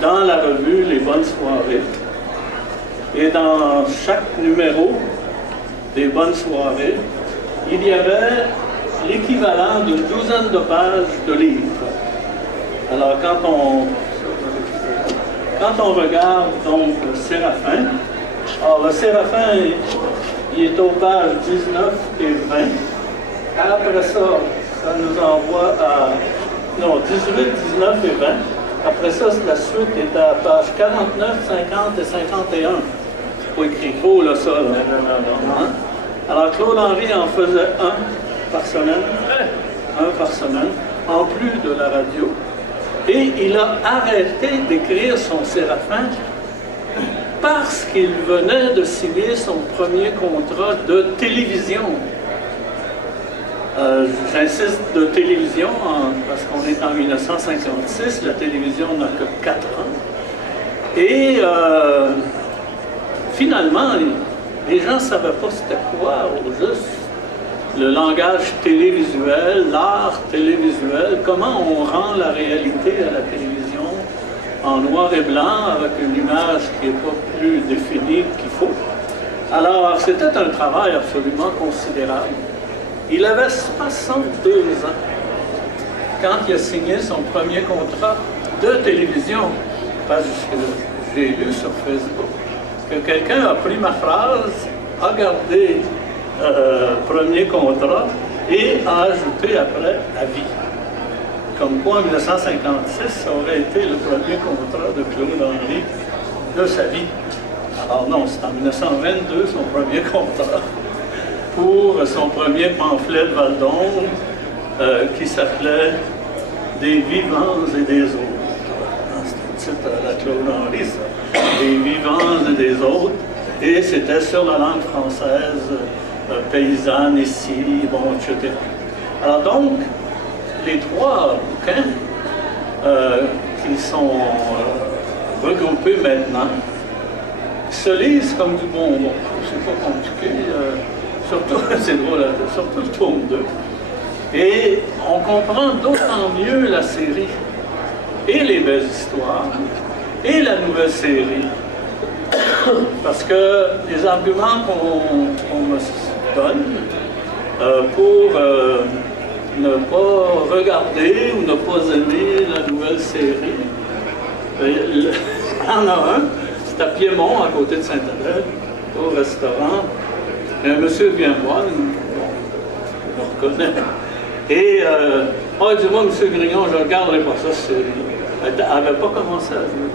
dans la revue Les Bonnes Soirées. Et dans chaque numéro des Bonnes Soirées, il y avait l'équivalent d'une douzaine de pages de livres. Alors, quand on regarde donc le Séraphin, alors le Séraphin, il est aux pages 19 et 20. Après ça, ça nous envoie à 18, 19 et 20. Après ça, la suite est à page 49, 50 et 51. C'est pas écrit gros, là, ça. Là. Hein? Alors, Claude-Henri en faisait un par semaine, en plus de la radio. Et il a arrêté d'écrire son Séraphin parce qu'il venait de signer son premier contrat de télévision. J'insiste de télévision parce qu'on est en 1956, la télévision n'a que 4 ans. Et finalement, les gens ne savaient pas c'était quoi, au juste, le langage télévisuel, l'art télévisuel, comment on rend la réalité à la télévision en noir et blanc avec une image qui n'est pas plus définie qu'il faut. Alors, c'était un travail absolument considérable. Il avait 62 ans quand il a signé son premier contrat de télévision. Parce que j'ai lu sur Facebook que quelqu'un a pris ma phrase, a gardé premier contrat et a ajouté après à vie. Comme quoi, en 1956, ça aurait été le premier contrat de Claude-Henri de sa vie. Alors non, c'est en 1922 son premier contrat pour son premier pamphlet de Val-d'Or qui s'appelait « Des vivants et des autres ». C'était le titre de la Claude-Henri, ça. « Des vivants et des autres ». Et c'était sur la langue française paysanne ici, bon, etc. Alors donc, les 3 bouquins qui sont regroupés maintenant se lisent comme du bonbon. C'est pas compliqué. Surtout, c'est drôle, surtout le tome 2. Et on comprend d'autant mieux la série, et les belles histoires, et la nouvelle série. Parce que les arguments qu'on me donne pour ne pas regarder ou ne pas aimer la nouvelle série, il y en a un, c'est à Piémont, à côté de Saint-Adèle, au restaurant. Un monsieur vient voir, je me reconnais, et il dit, moi, monsieur Grignon, je ne regarderai pas ça, cette série. Elle n'avait pas commencé à jouer.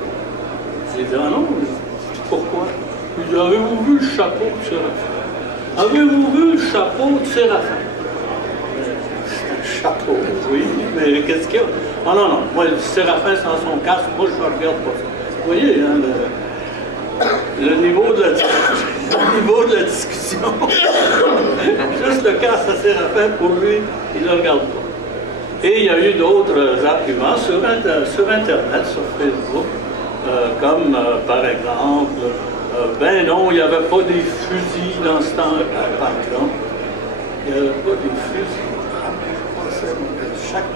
J'ai dit, ah non, pourquoi? Il dit, avez-vous vu le chapeau de Séraphin? Avez-vous vu le chapeau de Séraphin? C'est un chapeau, oui, mais qu'est-ce qu'il y a? Ah non, moi, le Séraphin sans son casque, moi, je ne regarde pas ça. Vous voyez, hein, le niveau de la discussion. Juste le casque à Séraphin, pour lui, il ne le regarde pas. Et il y a eu d'autres arguments sur Internet, sur Facebook, comme par exemple, ben non, il n'y avait pas des fusils dans ce temps-là, par exemple. Il n'y avait pas des fusils. Chaque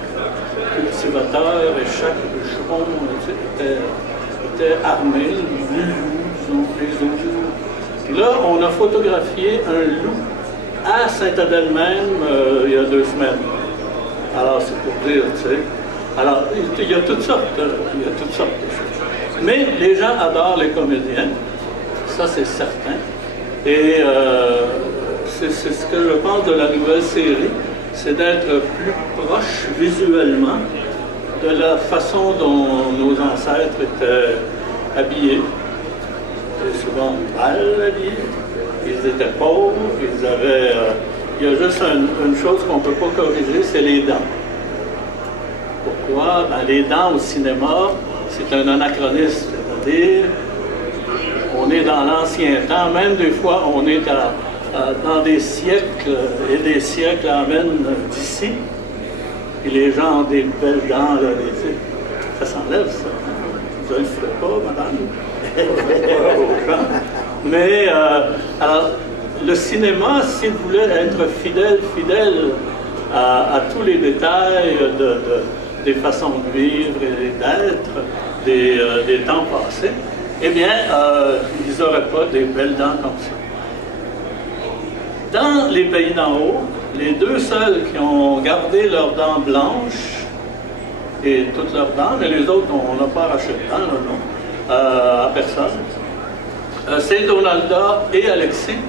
cultivateur et chaque bûcheron était armé, les loups, les autres. Et là, on a photographié un loup à Saint-Adèle même il y a 2 semaines. Alors, c'est pour dire, tu sais. Alors, il y a toutes sortes de choses. Mais les gens adorent les comédiens, ça c'est certain. Et c'est ce que je pense de la nouvelle série, c'est d'être plus proche visuellement de la façon dont nos ancêtres étaient habillés. Ils étaient souvent mal habillés, ils étaient pauvres, ils avaient... il y a juste une chose qu'on ne peut pas corriger, c'est les dents. Pourquoi? Ben, les dents au cinéma, c'est un anachronisme, c'est-à-dire on est dans l'ancien temps, même des fois on est dans des siècles et des siècles amènent d'ici, et les gens ont des belles dents, là, ça s'enlève ça. Vous ne le ferez pas, madame? Mais, alors, le cinéma, s'il voulait être fidèle à tous les détails des façons de vivre et d'être des temps passés, eh bien, ils n'auraient pas des belles dents comme ça. Dans les pays d'en haut, les deux seuls qui ont gardé leurs dents blanches, et toutes leurs dents, mais les autres, on n'a pas arraché de dents, là, non, à personne, c'est Donalda et Alexis,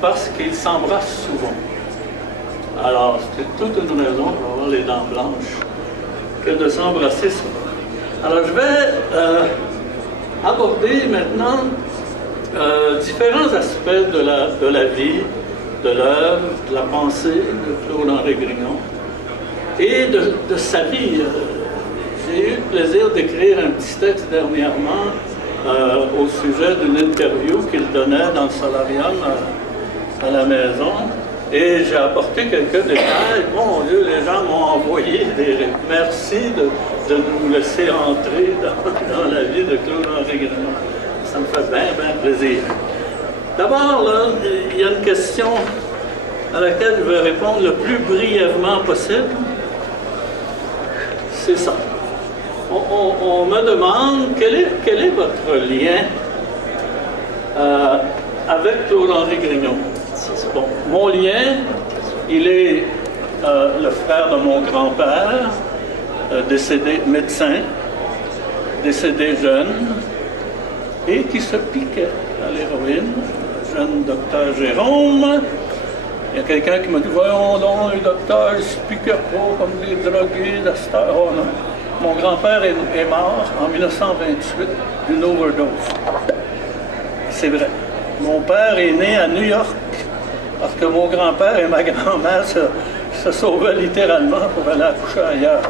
parce qu'ils s'embrassent souvent. Alors, c'était toute une raison pour avoir les dents blanches que de s'embrasser souvent. Alors, je vais aborder maintenant différents aspects de la vie, de l'œuvre, de la pensée de Claude-Henri Grignon et de sa vie. J'ai eu le plaisir d'écrire un petit texte dernièrement au sujet d'une interview qu'il donnait dans le solarium à la maison. Et j'ai apporté quelques détails. Mon Dieu, les gens m'ont envoyé des merci de nous laisser entrer dans la vie de Claude-Henri Grignon. Ça me fait bien, bien plaisir. D'abord, là, il y a une question à laquelle je vais répondre le plus brièvement possible. C'est ça. On me demande quel est votre lien avec Claude-Henri Grignon. Bon, mon lien, il est le frère de mon grand-père, décédé médecin, décédé jeune, et qui se piquait à l'héroïne, le jeune docteur Jérôme. Il y a quelqu'un qui m'a dit « Voyons donc, les docteurs, ils se piquaient pas comme des drogués de cette heure. Oh, non. » Mon grand-père est mort en 1928 d'une overdose. C'est vrai. Mon père est né à New York parce que mon grand-père et ma grand-mère se sauvaient littéralement pour aller accoucher ailleurs.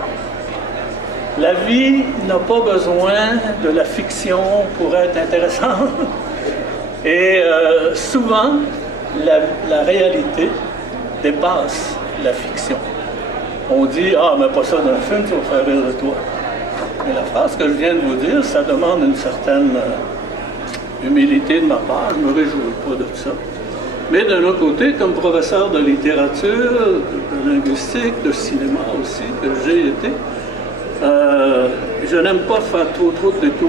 La vie n'a pas besoin de la fiction pour être intéressante. Et souvent, la réalité dépasse la fiction. On dit « Ah, mais pas ça dans un film, tu vas faire rire de toi. » Mais la phrase que je viens de vous dire, ça demande une certaine humilité de ma part. Je ne me réjouis pas de ça. Mais d'un autre côté, comme professeur de littérature, de linguistique, de cinéma aussi, que j'ai été, je n'aime pas faire trop de détours.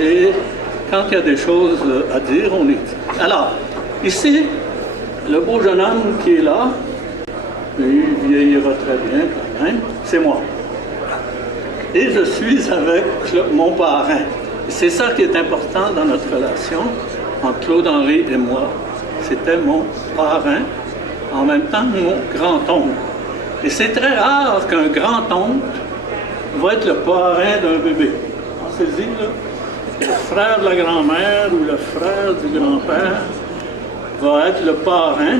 Et quand il y a des choses à dire, on les dit. Alors, ici, le beau jeune homme qui est là, il vieillira très bien quand même, c'est moi. Et je suis avec mon parrain. C'est ça qui est important dans notre relation entre Claude-Henri et moi. C'était mon parrain, en même temps mon grand-oncle. Et c'est très rare qu'un grand-oncle va être le parrain d'un bébé. On s'est dit, là, le frère de la grand-mère ou le frère du grand-père va être le parrain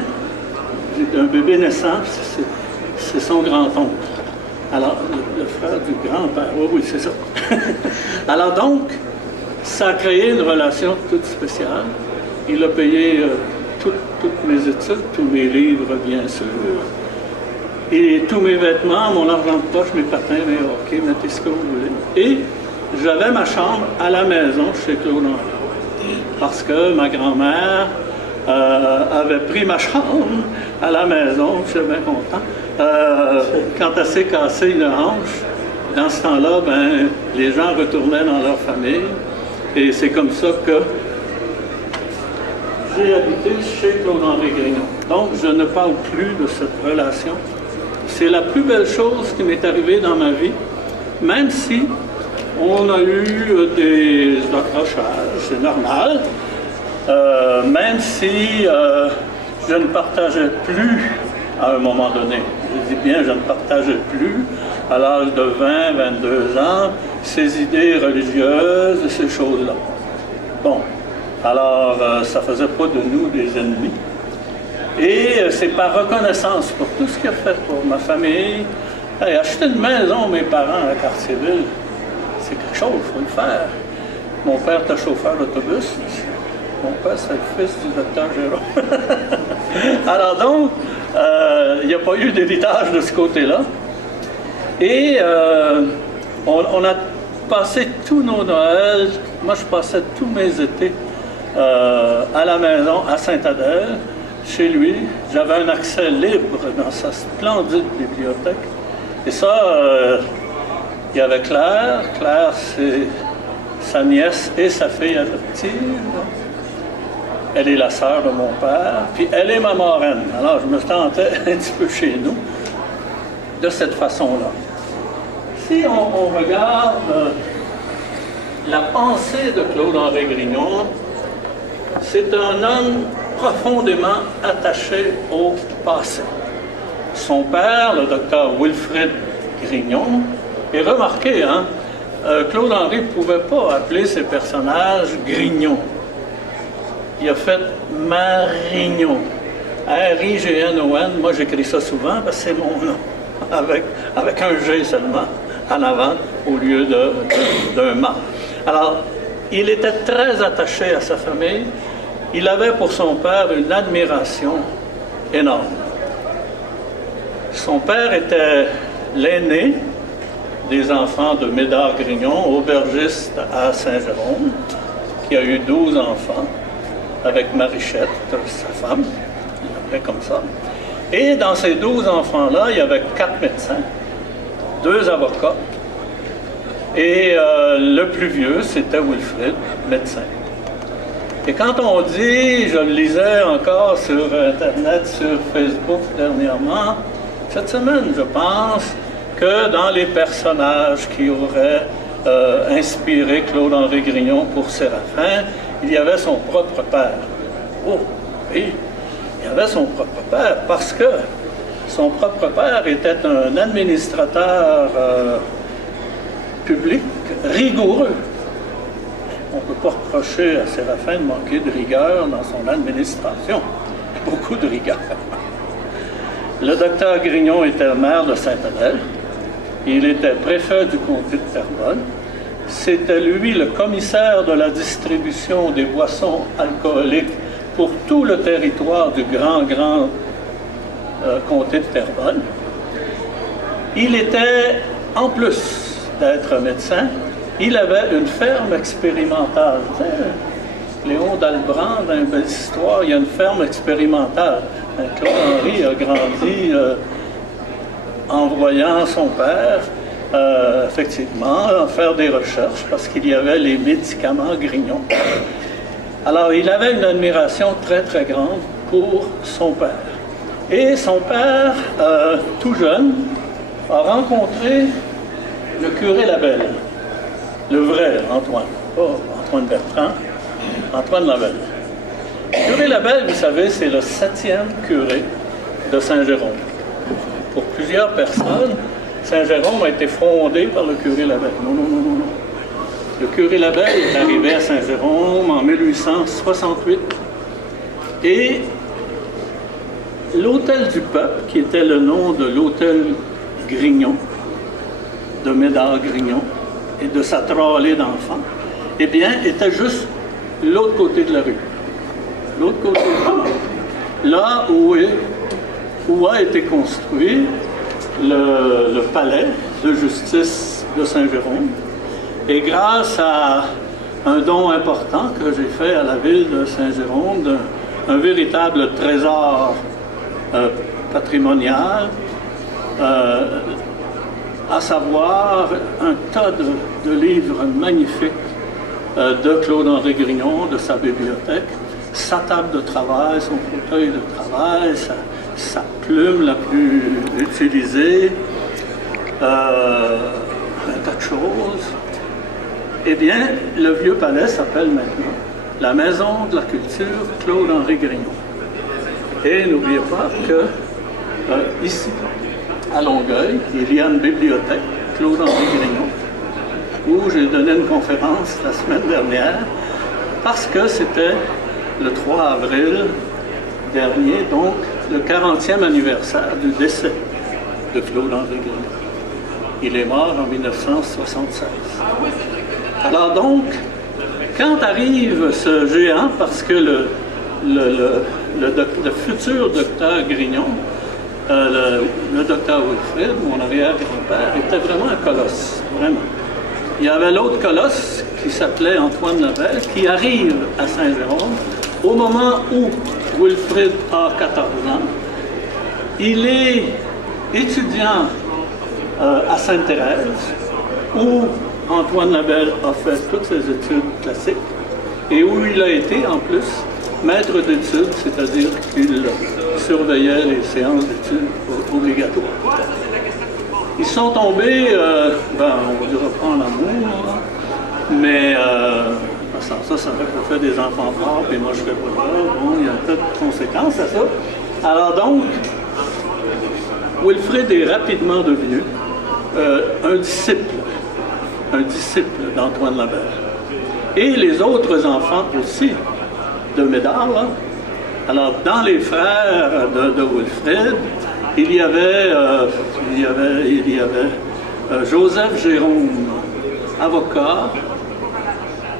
d'un bébé naissant, c'est son grand-oncle. Alors, le frère du grand-père, oui, c'est ça. Alors donc, ça a créé une relation toute spéciale. Il a payé toutes mes études, tous mes livres, bien sûr, et tous mes vêtements, mon argent de poche, mes patins, mes hockey, mettez ce que vous voulez. Et j'avais ma chambre à la maison chez Claude-Henri, parce que ma grand-mère avait pris ma chambre à la maison, je suis bien content. Quand elle s'est cassée une hanche, dans ce temps-là, ben, les gens retournaient dans leur famille. Et c'est comme ça que j'ai habité chez Claude-Henri Grignon. Donc, je ne parle plus de cette relation. C'est la plus belle chose qui m'est arrivée dans ma vie, même si on a eu des accrochages, c'est normal. Même si je ne partageais plus à un moment donné. Je dis bien, je ne partageais plus, à l'âge de 20, 22 ans, ces idées religieuses et ces choses-là. Bon, alors ça ne faisait pas de nous des ennemis. Et c'est par reconnaissance pour tout ce qu'il a fait pour ma famille. Hey, acheter une maison à mes parents à Cartierville, c'est quelque chose, il faut le faire. Mon père était chauffeur d'autobus. Mon père, c'est le fils du docteur Jérôme. Alors donc, il n'y a pas eu d'héritage de ce côté-là. Et on a passé tous nos Noëls, moi je passais tous mes étés à la maison, à Sainte-Adèle, chez lui. J'avais un accès libre dans sa splendide bibliothèque. Et ça, Il y avait Claire. Claire, c'est sa nièce et sa fille adoptive. Elle est la sœur de mon père. Puis elle est ma marraine. Alors, je me sentais un petit peu chez nous de cette façon-là. Si on regarde la pensée de Claude-Henri Grignon, c'est un homme profondément attaché au passé. Son père, le docteur Wilfrid Grignon, et remarquez, Claude-Henri ne pouvait pas appeler ses personnages Grignon. Il a fait Marignon. R-I-G-N-O-N, moi j'écris ça souvent parce que c'est mon nom, avec un G seulement en avant au lieu d'un Ma. Alors, il était très attaché à sa famille. Il avait pour son père une admiration énorme. Son père était l'aîné des enfants de Médard Grignon, aubergiste à Saint-Jérôme, qui a eu 12 enfants avec Marichette, sa femme, il l'appelait comme ça. Et dans ces 12 enfants-là, il y avait 4 médecins, 2 avocats, et le plus vieux, c'était Wilfrid, médecin. Et quand on dit, je le lisais encore sur Internet, sur Facebook dernièrement, cette semaine, je pense que dans les personnages qui auraient inspiré Claude-Henri Grignon pour Séraphin, il y avait son propre père. Oh, oui, il y avait son propre père parce que son propre père était un administrateur public rigoureux. On ne peut pas reprocher à Séraphin de manquer de rigueur dans son administration. Beaucoup de rigueur. Le docteur Grignon était maire de Saint-Adèle. Il était préfet du comté de Terrebonne. C'était lui le commissaire de la distribution des boissons alcooliques pour tout le territoire du grand comté de Terrebonne. Il était, en plus d'être médecin, il avait une ferme expérimentale. Tu sais, Léon d'Albran, dans une belle histoire, il y a une ferme expérimentale. Claude-Henri a grandi en voyant son père, effectivement, faire des recherches parce qu'il y avait les médicaments Grignon. Alors, il avait une admiration très, très grande pour son père. Et son père, tout jeune, a rencontré le curé Labelle. Le vrai Antoine, pas Antoine Bertrand, Antoine Labelle. Le curé Labelle, vous savez, c'est le 7e curé de Saint-Jérôme. Pour plusieurs personnes, Saint-Jérôme a été fondé par le curé Labelle. Non. Le curé Labelle est arrivé à Saint-Jérôme en 1868 et l'Hôtel du Peuple, qui était le nom de l'Hôtel Grignon, de Médard Grignon, et de sa tralée d'enfants, eh bien, était juste l'autre côté de la rue. L'autre côté de la rue. Là où a été construit le palais de justice de Saint-Jérôme. Et grâce à un don important que j'ai fait à la ville de Saint-Jérôme, un véritable trésor patrimonial, à savoir un tas de livres magnifiques de Claude-Henri Grignon, de sa bibliothèque, sa table de travail, son fauteuil de travail, sa plume la plus utilisée, un tas de choses. Eh bien, le vieux palais s'appelle maintenant la Maison de la Culture Claude-Henri Grignon. Et n'oubliez pas que ici, à Longueuil, il y a une bibliothèque, Claude-Henri Grignon, où j'ai donné une conférence la semaine dernière, parce que c'était le 3 avril dernier, donc le 40e anniversaire du décès de Claude-Henri Grignon. Il est mort en 1976. Alors donc, quand arrive ce géant, parce que le futur docteur Grignon, le docteur Wilfrid, mon arrière-grand-père, était vraiment un colosse, vraiment. Il y avait l'autre colosse qui s'appelait Antoine Labelle, qui arrive à Saint-Jérôme au moment où Wilfrid a 14 ans. Il est étudiant à Sainte-Thérèse où Antoine Labelle a fait toutes ses études classiques et où il a été en plus maître d'études, c'est-à-dire qu'il surveillait les séances d'études obligatoires. Ils sont tombés, on ne dira pas en amour, mais ça fait qu'on fait des enfants forts, puis moi je fais pas ça. Bon, il y a un tas de conséquences à ça. Alors donc, Wilfrid est rapidement devenu un disciple d'Antoine Labelle. Et les autres enfants aussi de Médard, là. Alors, dans les frères de Wilfrid, il y avait Joseph Jérôme, avocat,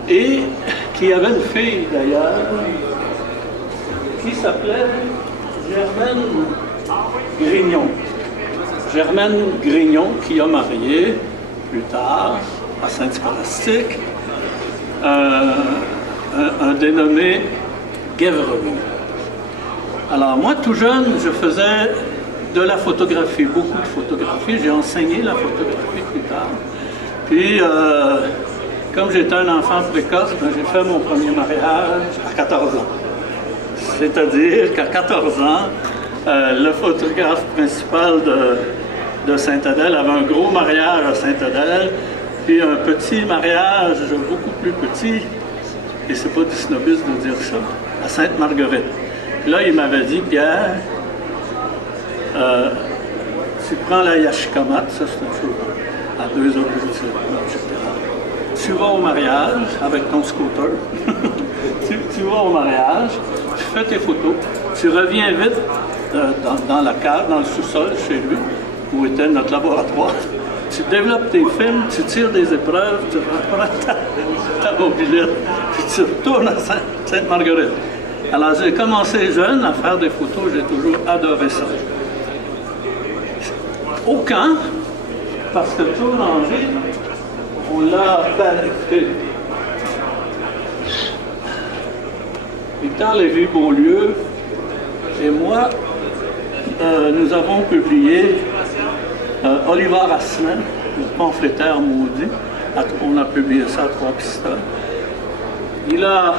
et qui avait une fille d'ailleurs, qui s'appelait Germaine Grignon. Germaine Grignon, qui a marié plus tard à Sainte-Scolastique un dénommé Guévreux. Alors moi, tout jeune, je faisais de la photographie, beaucoup de photographie. J'ai enseigné la photographie plus tard. Puis, comme j'étais un enfant précoce, j'ai fait mon premier mariage à 14 ans. C'est-à-dire qu'à 14 ans, le photographe principal de Sainte-Adèle avait un gros mariage à Sainte-Adèle, puis un petit mariage, beaucoup plus petit, et c'est pas du snobisme de dire ça, à Sainte-Marguerite. Là, il m'avait dit, Pierre, tu prends la Yashikamat, ça c'est une chose, à 2 heures de etc. Tu vas au mariage avec ton scooter, tu vas au mariage, tu fais tes photos, tu reviens vite dans la cave, dans le sous-sol chez lui, où était notre laboratoire. Tu développes tes films, tu tires des épreuves, tu reprends ta mobilette, puis tu retournes à Sainte-Marguerite. Alors j'ai commencé jeune à faire des photos, j'ai toujours adoré ça. Au camp, parce que Claude Henry, on l'a écouté. Victor Lévy-Beaulieu et moi, nous avons publié Oliver Asselin, le pamphlétaire maudit. On a publié ça à 3 pistoles. Il a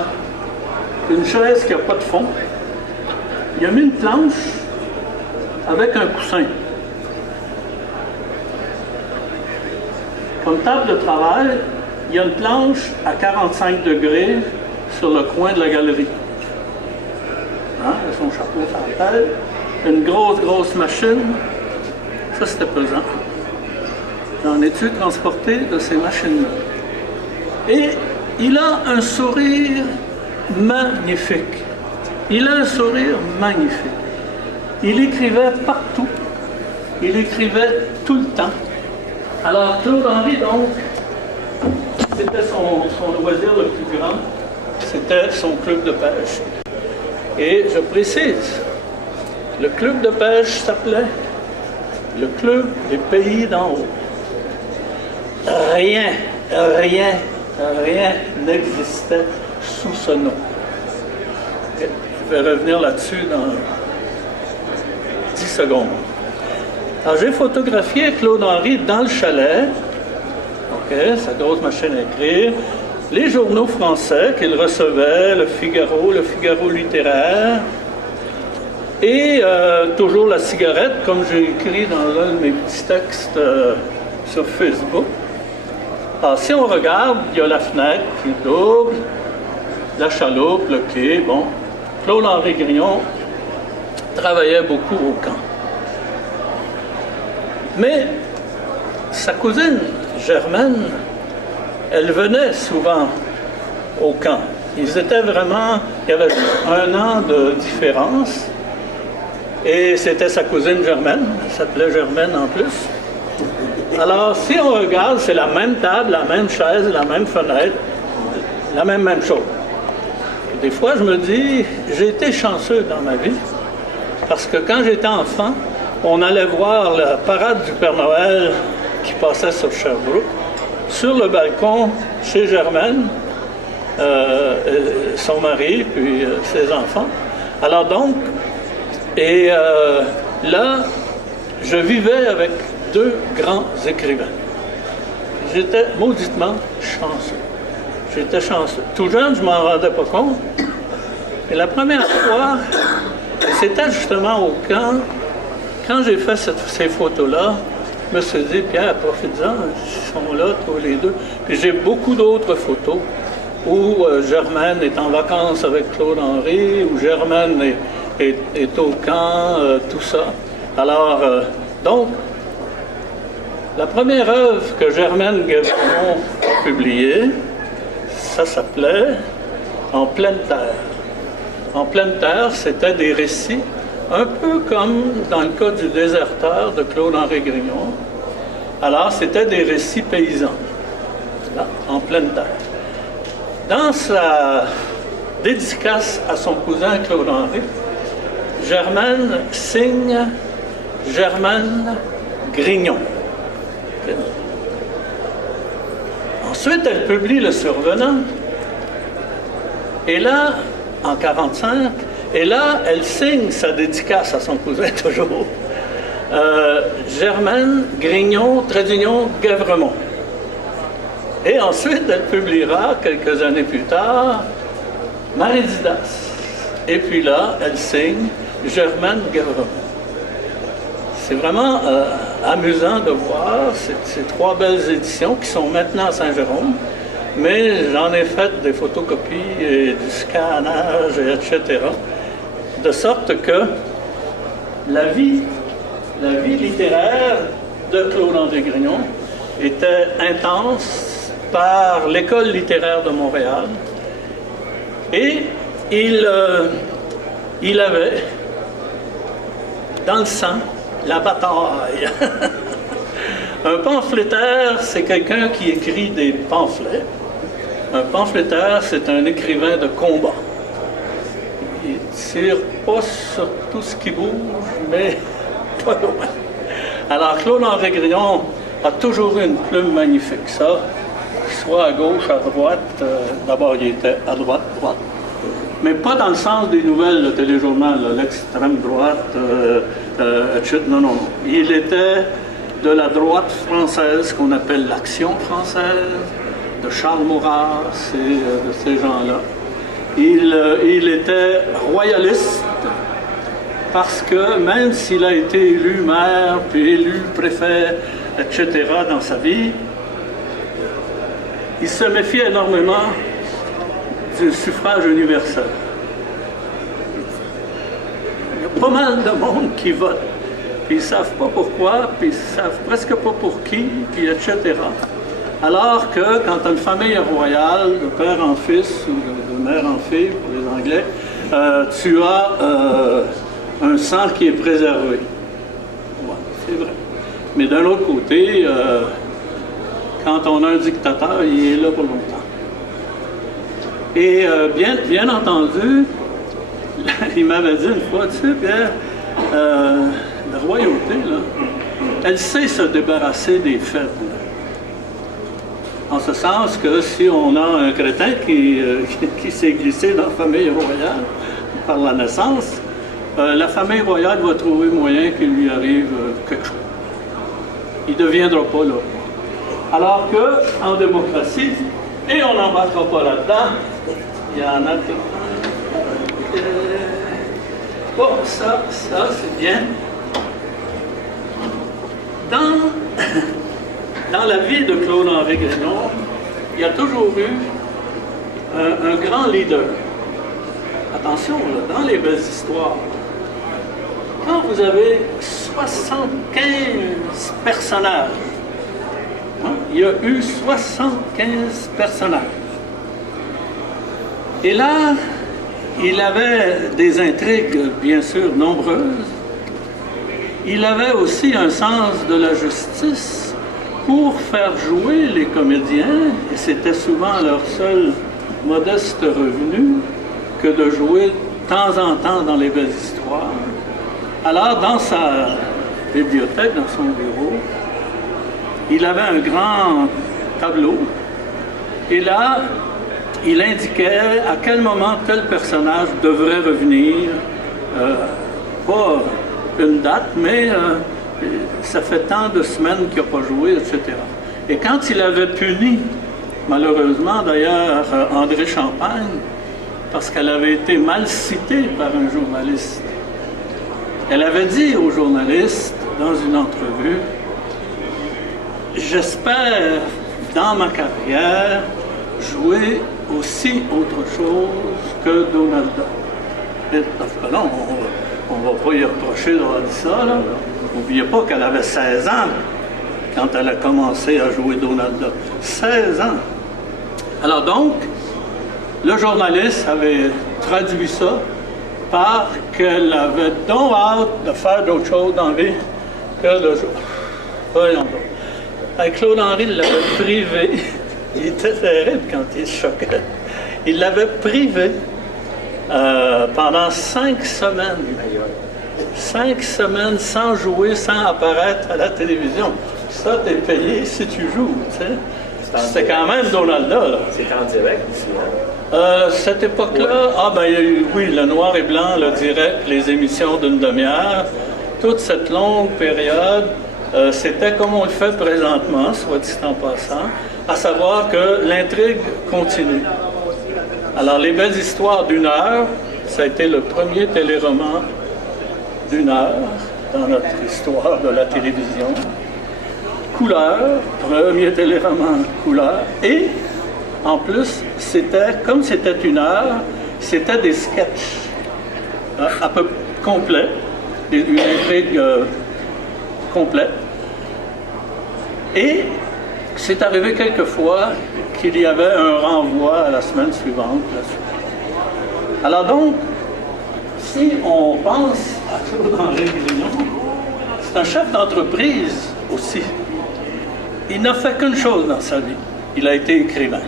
une chaise qui n'a pas de fond. Il a mis une planche avec un coussin. Comme table de travail, il y a une planche à 45 degrés sur le coin de la galerie. Hein? Il a son chapeau sur la tête. Une grosse machine. Ça, c'était pesant. J'en ai-tu transporté de ces machines-là. Et il a un sourire magnifique. Il a un sourire magnifique. Il écrivait partout. Il écrivait tout le temps. Alors, Claude Henry, donc, c'était son loisir le plus grand. C'était son club de pêche. Et je précise, le club de pêche s'appelait le Club des Pays d'en haut. Rien n'existait sous ce nom. Je vais revenir là-dessus dans 10 secondes. Alors, j'ai photographié Claude Henry dans le chalet, sa grosse machine à écrire, les journaux français qu'il recevait, le Figaro littéraire, et toujours la cigarette, comme j'ai écrit dans un de mes petits textes sur Facebook. Alors, si on regarde, il y a la fenêtre qui double, la chaloupe, le quai, bon. Claude-Henri Grignon travaillait beaucoup au camp. Mais sa cousine Germaine, elle venait souvent au camp. Ils étaient vraiment, il y avait 1 an de différence. Et c'était sa cousine Germaine, elle s'appelait Germaine en plus. Alors, si on regarde, c'est la même table, la même chaise, la même fenêtre, la même chose. Des fois, je me dis, j'ai été chanceux dans ma vie, parce que quand j'étais enfant, on allait voir la parade du Père Noël qui passait sur Sherbrooke, sur le balcon chez Germaine, son mari, puis ses enfants. Alors donc, là, je vivais avec 2 grands écrivains. j'étais mauditement chanceux. J'étais chanceux. Tout jeune, je m'en rendais pas compte. Et la première fois, c'était justement au camp. Quand j'ai fait ces photos-là, je me suis dit, Pierre, profite-en, ils sont là, tous les deux. Puis j'ai beaucoup d'autres photos où Germaine est en vacances avec Claude-Henri, où Germaine est au camp, tout ça. Alors, donc, la première œuvre que Germaine Guévremont a publiée, ça s'appelait « En pleine terre ». En pleine terre, c'était des récits, un peu comme dans le cas du Déserteur de Claude-Henri Grignon. Alors, c'était des récits paysans, là, en pleine terre. Dans sa dédicace à son cousin Claude-Henri, Germaine signe Germaine Grignon. Ensuite, elle publie Le Survenant. Et là, en 1945, et là, elle signe sa dédicace à son cousin, toujours. Germaine Grignon, trait d'union, Guévremont. Et ensuite, elle publiera, quelques années plus tard, Marididas. Et puis là, elle signe Germaine Guévremont. C'est vraiment amusant de voir ces trois belles éditions qui sont maintenant à Saint-Jérôme, mais j'en ai fait des photocopies et du scannage, etc. De sorte que la vie littéraire de Claude-Henri Grignon était intense par l'École littéraire de Montréal. Et il avait dans le sang la bataille. Un pamphlétaire, c'est quelqu'un qui écrit des pamphlets. Un pamphlétaire, c'est un écrivain de combat. Il ne tire pas sur tout ce qui bouge, mais pas loin. Alors, Claude-Henri Grignon a toujours eu une plume magnifique, ça. Soit à gauche, à droite. D'abord, il était à droite. Mais pas dans le sens des nouvelles, le téléjournal, l'extrême droite, etc. Non. Il était de la droite française, qu'on appelle l'Action française, de Charles Maurras et de ces gens-là. Il était royaliste parce que même s'il a été élu maire, puis élu préfet, etc. dans sa vie, il se méfiait énormément du suffrage universel. Il y a pas mal de monde qui vote, puis ils ne savent pas pourquoi, puis ils ne savent presque pas pour qui, puis etc. Alors que quand une famille royale, de père en fils ou de mère en fille pour les Anglais, tu as un sang qui est préservé. Ouais, c'est vrai. Mais d'un autre côté, quand on a un dictateur, il est là pour longtemps. Et bien entendu, il m'avait dit une fois, tu sais, Pierre, la royauté, là, elle sait se débarrasser des faibles. En ce sens que si on a un crétin qui s'est glissé dans la famille royale par la naissance, la famille royale va trouver moyen qu'il lui arrive quelque chose. Il ne deviendra pas là. Alors qu'en démocratie, et on n'embarquera pas là-dedans, il y en a tout. Bon, ça c'est bien. Dans la vie de Claude-Henri Grignon, il y a toujours eu un grand leader. Attention, là, dans les belles histoires, quand vous avez 75 personnages, hein, il y a eu 75 personnages. Et là, il avait des intrigues, bien sûr, nombreuses. Il avait aussi un sens de la justice pour faire jouer les comédiens, et c'était souvent leur seul modeste revenu, que de jouer de temps en temps dans les belles histoires. Alors, dans sa bibliothèque, dans son bureau, il avait un grand tableau, et là, il indiquait à quel moment tel personnage devrait revenir, pas une date, mais ça fait tant de semaines qu'il n'a pas joué, etc. Et quand il avait puni, malheureusement d'ailleurs, André Champagne, parce qu'elle avait été mal citée par un journaliste, elle avait dit au journaliste dans une entrevue, « J'espère, dans ma carrière, jouer aussi autre chose que Donalda. » Parce que non, on ne va pas y reprocher d'avoir dit ça, là. N'oubliez pas qu'elle avait 16 ans quand elle a commencé à jouer Donalda. 16 ans. Alors donc, le journaliste avait traduit ça par qu'elle avait donc hâte de faire d'autres choses dans la vie que de jouer. Voyons donc. Avec Claude Henry, il l'avait privé. Il était terrible quand il se choquait. Il l'avait privé pendant 5 semaines. 5 semaines sans jouer, sans apparaître à la télévision. Ça, t'es payé si tu joues, tu sais. C'était quand même Donalda, là. C'était en direct ici, cette époque-là, oui, le noir et blanc, le direct, les émissions d'une demi-heure, toute cette longue période, c'était comme on le fait présentement, soit dit en passant, à savoir que l'intrigue continue. Alors, les belles histoires d'une heure, ça a été le premier téléroman d'une heure dans notre histoire de la télévision. Couleur, premier téléroman couleur, et en plus, comme c'était une heure, c'était des sketchs à peu complets, une intrigue complète. Et c'est arrivé quelquefois qu'il y avait un renvoi à la semaine suivante. Alors donc, si on pense à Claude-Henri Grignon, c'est un chef d'entreprise aussi. Il n'a fait qu'une chose dans sa vie. Il a été écrivain.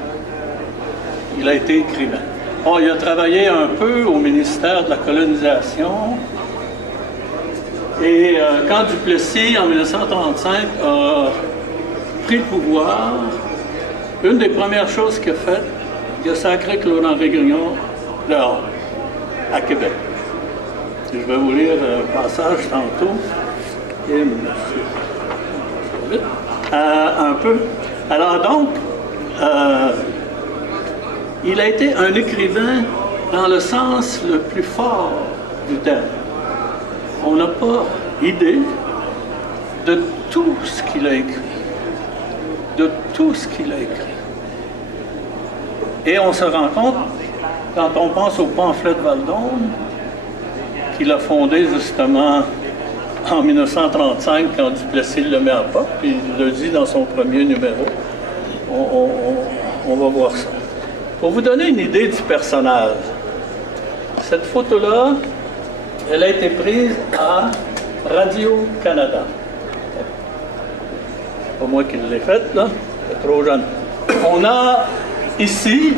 Il a été écrivain. Bon, il a travaillé un peu au ministère de la colonisation. Et quand Duplessis, en 1935, a pris le pouvoir, une des premières choses qu'il a faites, il a sacré Claude-Henri Grignon dehors, à Québec. Je vais vous lire un passage tantôt. Et un peu. Alors donc, il a été un écrivain dans le sens le plus fort du terme. On n'a pas idée de tout ce qu'il a écrit. De tout ce qu'il a écrit. Et on se rend compte, quand on pense au pamphlet de Val-d'Ôme, qu'il a fondé justement en 1935, quand Duplessis le met en porte, puis il le dit dans son premier numéro. On va voir ça. Pour vous donner une idée du personnage, cette photo-là, elle a été prise à Radio-Canada. C'est pas moi qui l'ai faite, là. C'est trop jeune. On a ici,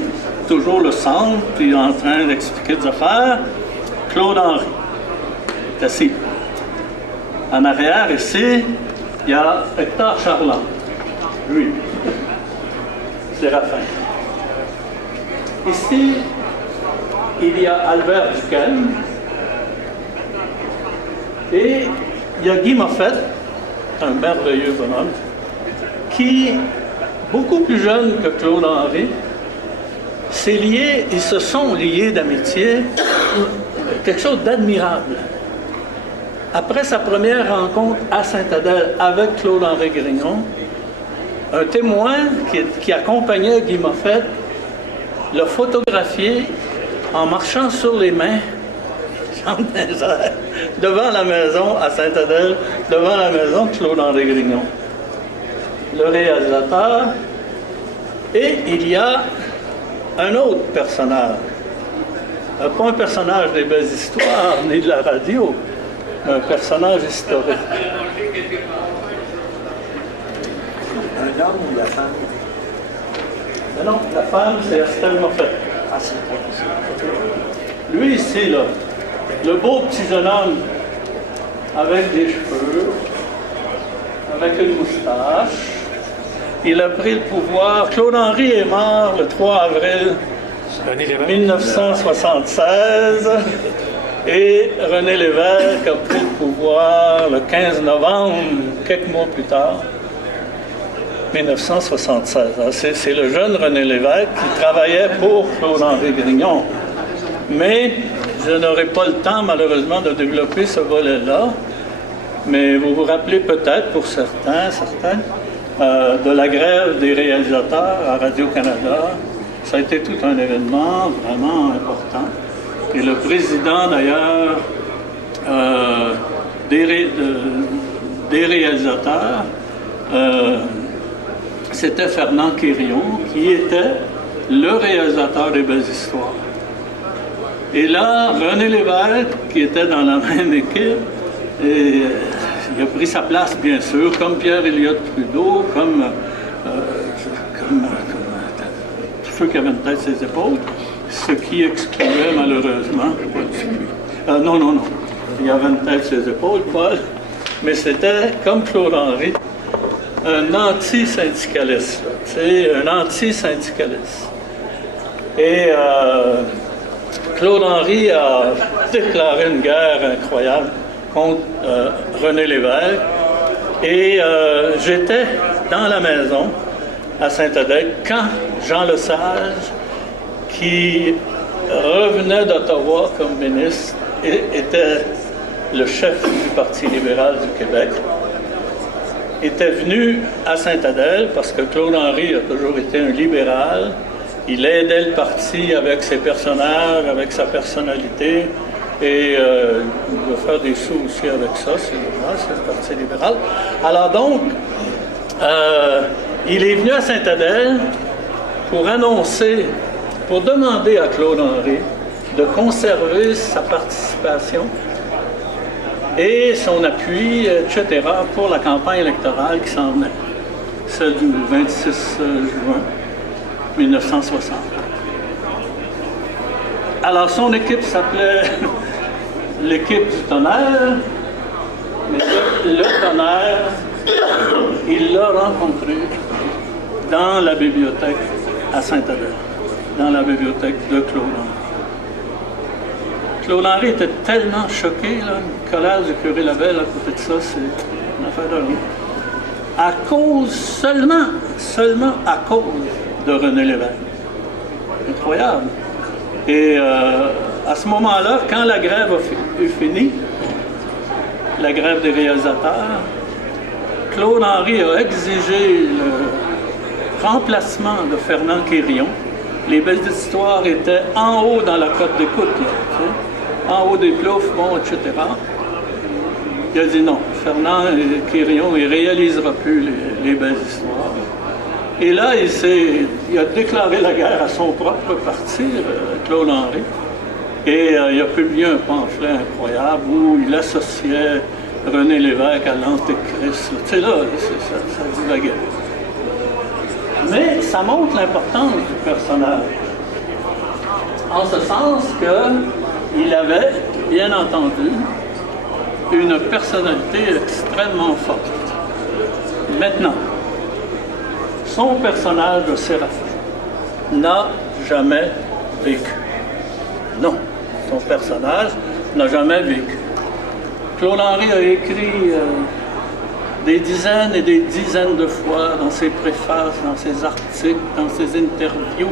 toujours le centre, puis en train d'expliquer des affaires, Claude Henry. C'est assis. En arrière, ici, il y a Hector Charland. Lui. Séraphin. Ici, il y a Albert Duquesne. Et il y a Guy Moffett, un merveilleux bonhomme, qui, beaucoup plus jeune que Claude Henry, ils se sont liés d'amitié, quelque chose d'admirable. Après sa première rencontre à Sainte-Adèle avec Claude-Henri Grignon, un témoin qui accompagnait Guy Moffett l'a photographié en marchant sur les mains devant la maison à Sainte-Adèle, devant la maison de Claude-Henri Grignon. Le réalisateur, et il y a un autre personnage, pas un personnage des belles histoires ni de la radio, un personnage historique. Un homme ou la femme? Mais non, la femme, c'est Estelle Moffett. Ah, c'est bon. Lui ici, là, le beau petit jeune homme avec des cheveux, avec une moustache, il a pris le pouvoir. Claude Henry est mort le 3 avril 1976 et René Lévesque a pris le pouvoir le 15 novembre, quelques mois plus tard. 1976. C'est le jeune René Lévesque qui travaillait pour Claude-Henri Grignon. Mais je n'aurai pas le temps, malheureusement, de développer ce volet-là. Mais vous vous rappelez peut-être, pour certains, de la grève des réalisateurs à Radio-Canada. Ça a été tout un événement vraiment important. Et le président, d'ailleurs, des réalisateurs, c'était Fernand Quirion, qui était le réalisateur des Belles Histoires. Et là, René Lévesque, qui était dans la même équipe, il a pris sa place, bien sûr, comme Pierre-Éliott Trudeau, comme tous ceux qui avaient une tête sur ses épaules, ce qui excluait malheureusement, non, il avait une tête sur ses épaules, Paul, mais c'était, comme Claude-Henri, un anti-syndicaliste, un anti-syndicaliste. Et Claude-Henri a déclaré une guerre incroyable contre René Lévesque. Et j'étais dans la maison à Saint-Adèle quand Jean Lesage, qui revenait d'Ottawa comme ministre, était le chef du Parti libéral du Québec, était venu à Saint-Adèle parce que Claude-Henri a toujours été un libéral. Il aidait le parti avec ses personnages, avec sa personnalité, et il va faire des sous aussi avec ça, c'est le Parti libéral. Alors donc, il est venu à Saint-Adèle pour annoncer, pour demander à Claude-Henri de conserver sa participation et son appui, etc., pour la campagne électorale qui s'en venait, celle du 26 juin 1960. Alors, son équipe s'appelait l'équipe du tonnerre, mais le tonnerre, il l'a rencontré dans la bibliothèque à Saint-Adèle, dans la bibliothèque de Claude-Henri. Claude-Henri était tellement choqué, là, le collège du curé Labelle à côté de ça, c'est une affaire de rien. À cause, seulement à cause de René Lévesque. Incroyable. Et à ce moment-là, quand la grève a fini, la grève des réalisateurs, Claude-Henri a exigé le remplacement de Fernand Quirion. Les Belles Histoires étaient en haut dans la cote d'écoute, là, tu sais, en haut des ploufs, bon, etc. Il a dit non, Fernand Quirion, il ne réalisera plus les Belles Histoires. Et là, il a déclaré la guerre à son propre parti, Claude-Henri. Et il a publié un pamphlet incroyable où il associait René Lévesque à l'Antéchrist. Tu sais, là, ça divaguait. Mais ça montre l'importance du personnage. En ce sens qu'il avait, bien entendu, une personnalité extrêmement forte. Maintenant, son personnage de Séraphin n'a jamais vécu. Non, son personnage n'a jamais vécu. Claude-Henri a écrit des dizaines et des dizaines de fois dans ses préfaces, dans ses articles, dans ses interviews,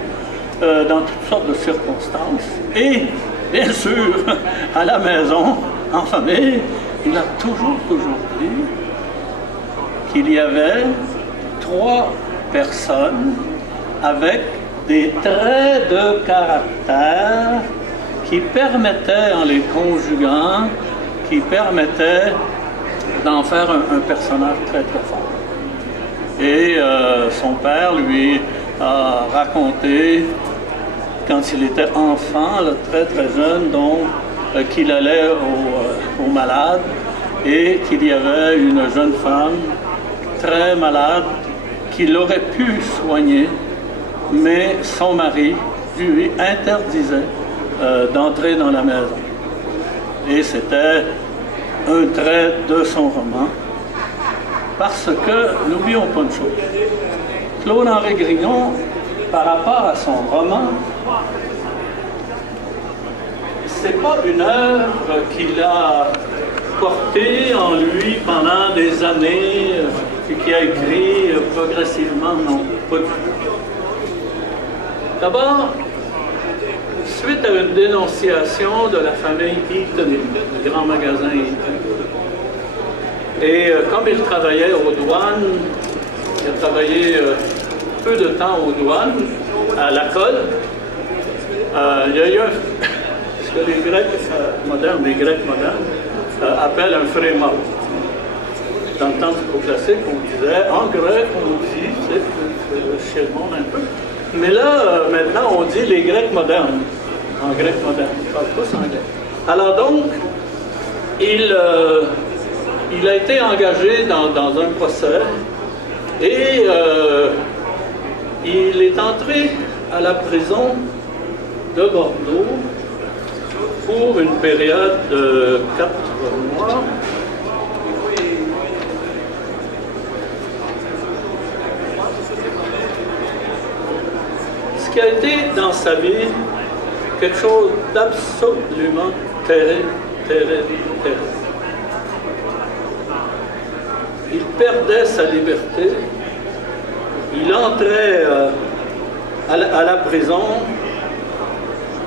dans toutes sortes de circonstances. Et, bien sûr, à la maison, en famille, il a toujours dit qu'il y avait 3 personnes avec des traits de caractère qui permettaient, en les conjuguant, qui permettaient d'en faire un personnage très très fort. Et son père lui a raconté, quand il était enfant, là, très très jeune, donc qu'il allait au malade et qu'il y avait une jeune femme très malade qu'il aurait pu soigner, mais son mari lui interdisait d'entrer dans la maison. Et c'était un trait de son roman, parce que, n'oublions pas une chose, Claude-Henri Grignon, par rapport à son roman, c'est pas une œuvre qu'il a portée en lui pendant des années, puis qui a écrit progressivement, non, pas du tout. D'abord, suite à une dénonciation de la famille Eaton, du grand magasin Eaton. Et comme il travaillait aux douanes, il a travaillé peu de temps aux douanes, à la colle. Il y a eu ce que les Grecs modernes appellent un fréma. Dans le temps du classique, on disait, en grec, on dit, c'est chez le monde un peu. Mais là, maintenant, on dit les Grecs modernes. En grec moderne, ils parlent tous anglais. Alors donc, il a été engagé dans un procès et il est entré à la prison de Bordeaux pour une période de 4 mois. Ce qui a été dans sa vie quelque chose d'absolument terrible. Il perdait sa liberté, il entrait à la prison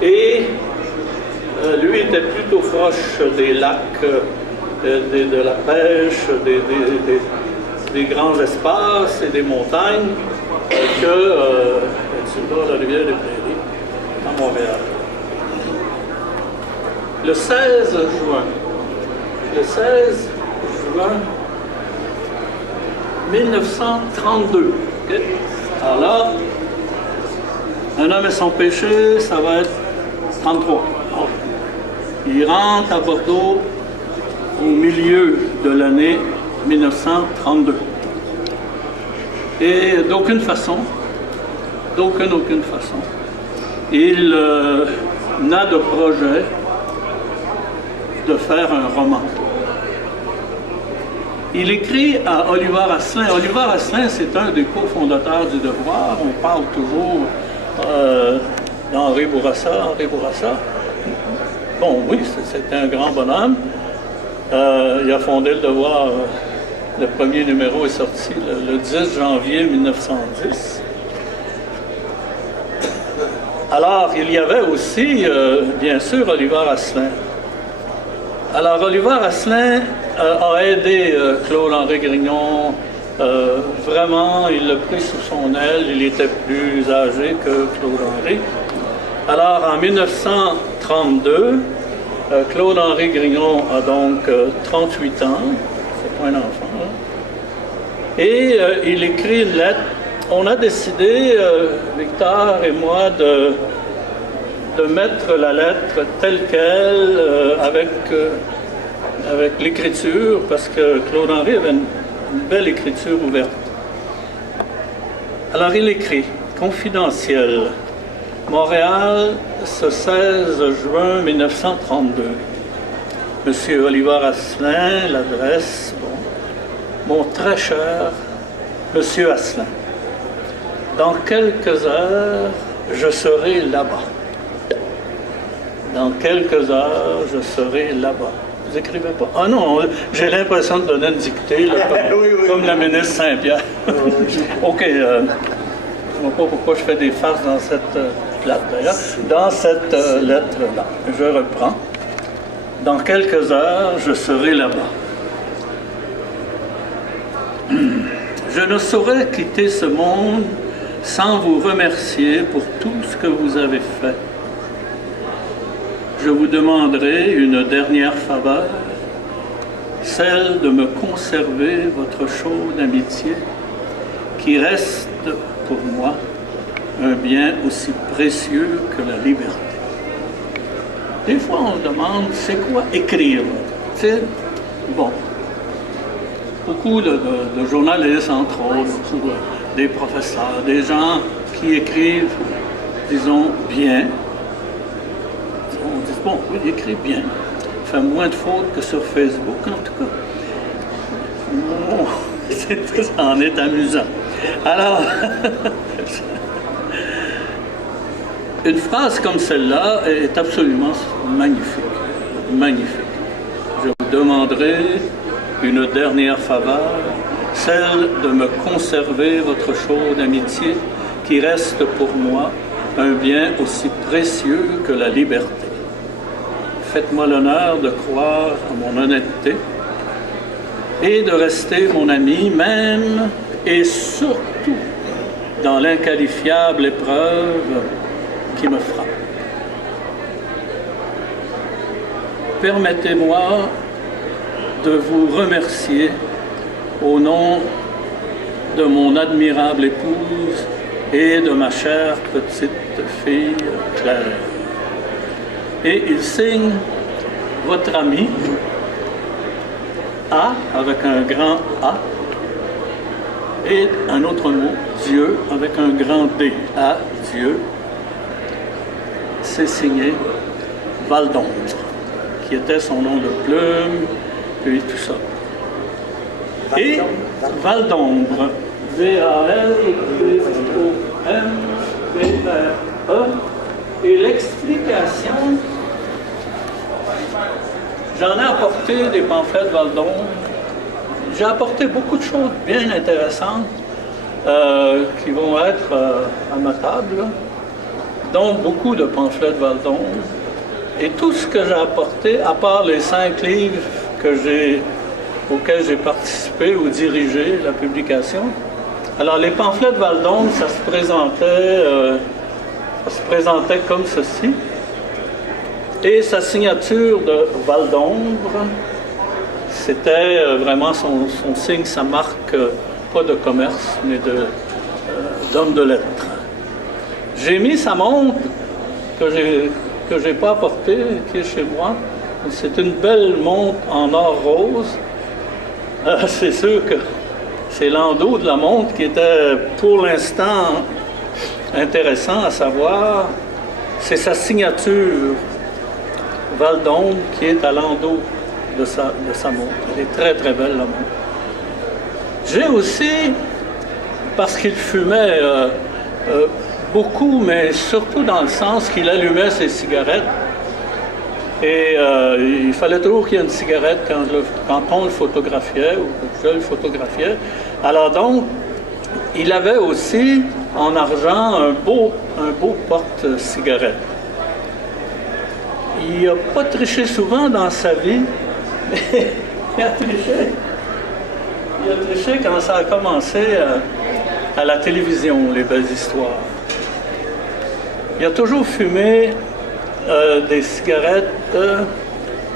et lui était plutôt proche des lacs, de la pêche, des grands espaces et des montagnes que la rivière des Prairies à Montréal. Le 16 juin 1932, okay? Alors là, un homme et son péché, ça va être 33. Il rentre à Bordeaux au milieu de l'année 1932. Et d'aucune façon, il n'a de projet de faire un roman. Il écrit à Oliver Asselin. Oliver Asselin, c'est un des cofondateurs du Devoir. On parle toujours d'Henri Bourassa. Bon, oui, c'était un grand bonhomme. Il a fondé le Devoir. Le premier numéro est sorti le 10 janvier 1910. Alors, il y avait aussi, bien sûr, Oliver Asselin. Alors, Oliver Asselin a aidé Claude-Henri Grignon. Vraiment, il l'a pris sous son aile. Il était plus âgé que Claude-Henri. Alors, en 1932, Claude-Henri Grignon a donc 38 ans. C'est pas un enfant, là. Et il écrit une lettre. On a décidé, Victor et moi, de mettre la lettre telle qu'elle, avec l'écriture, parce que Claude-Henri avait une belle écriture ouverte. Alors il écrit, confidentiel, Montréal, ce 16 juin 1932. Monsieur Oliver Asselin, l'adresse, bon. Mon très cher Monsieur Asselin, dans quelques heures, je serai là-bas. Dans quelques heures, je serai là-bas. Vous écrivez pas. Ah non, j'ai l'impression de donner une dictée, là, comme la ministre Saint-Pierre. OK, je ne vois pas pourquoi je fais des farces dans cette lettre, d'ailleurs. Dans cette lettre-là, je reprends. Dans quelques heures, je serai là-bas. Je ne saurais quitter ce monde sans vous remercier pour tout ce que vous avez fait. Je vous demanderai une dernière faveur, celle de me conserver votre chaude amitié, qui reste pour moi un bien aussi précieux que la liberté. Des fois, on se demande, c'est quoi écrire? Tu sais, bon, beaucoup de journalistes, entre autres, beaucoup des professeurs, des gens qui écrivent, disons, bien. On dit, bon, oui, il écrit bien. Il fait moins de fautes que sur Facebook, en tout cas. Bon, ça en est amusant. Alors, une phrase comme celle-là est absolument magnifique. Magnifique. Je vous demanderai une dernière faveur, celle de me conserver votre chaude amitié qui reste pour moi un bien aussi précieux que la liberté. Faites-moi l'honneur de croire à mon honnêteté et de rester mon ami même et surtout dans l'inqualifiable épreuve qui me frappe. Permettez-moi de vous remercier au nom de mon admirable épouse et de ma chère petite fille Claire. Et il signe votre ami A avec un grand A et un autre mot, Dieu, avec un grand D. A, Dieu. C'est signé Val d'Ombre, qui était son nom de plume, puis tout ça. Et Val d'Ombre, V-A-L-D-O-M-B-R-E, et l'explication, j'en ai apporté des pamphlets de Val d'Ombre. J'ai apporté beaucoup de choses bien intéressantes qui vont être à ma table, là, dont beaucoup de pamphlets de Val d'Ombre. Et tout ce que j'ai apporté, à part les 5 livres auxquels j'ai participé ou dirigé la publication. Alors, les pamphlets de Val d'Ombre, ça se présentait comme ceci. Et sa signature de Val d'Ombre, c'était vraiment son signe, sa marque, pas de commerce, mais d'homme de lettres. J'ai mis sa montre que j'ai pas apportée, qui est chez moi. C'est une belle montre en or rose. C'est sûr que c'est l'endos de la montre qui était pour l'instant intéressant à savoir. C'est sa signature Val d'Ombre qui est à l'endos de sa montre. Elle est très très belle la montre. J'ai aussi, parce qu'il fumait beaucoup, mais surtout dans le sens qu'il allumait ses cigarettes, et il fallait toujours qu'il y ait une cigarette quand on le photographiait ou que je le photographiais. Alors donc, il avait aussi en argent un beau porte-cigarette. Il n'a pas triché souvent dans sa vie, mais il a triché. Il a triché quand ça a commencé à la télévision, les belles histoires. Il a toujours fumé des cigarettes.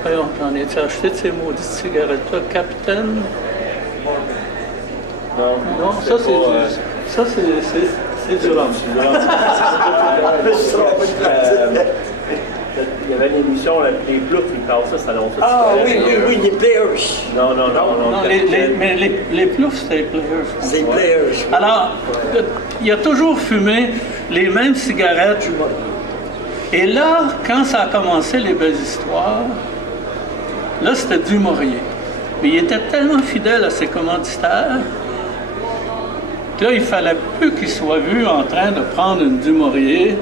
J'en ai acheté de ces maudites cigarettes-là, Capitaine. Non, ça c'est du rhum. Il y avait une émission, les Ploufs, ils parlent ça longtemps. Ah oui, les Players. Non. Mais les Ploufs, c'est les Players. C'est les Players. Alors, il a toujours fumé les mêmes cigarettes. Et là, quand ça a commencé, les belles histoires, là, c'était Dumouriez. Mais il était tellement fidèle à ses commanditaires que là, il ne fallait plus qu'il soit vu en train de prendre une Dumouriez,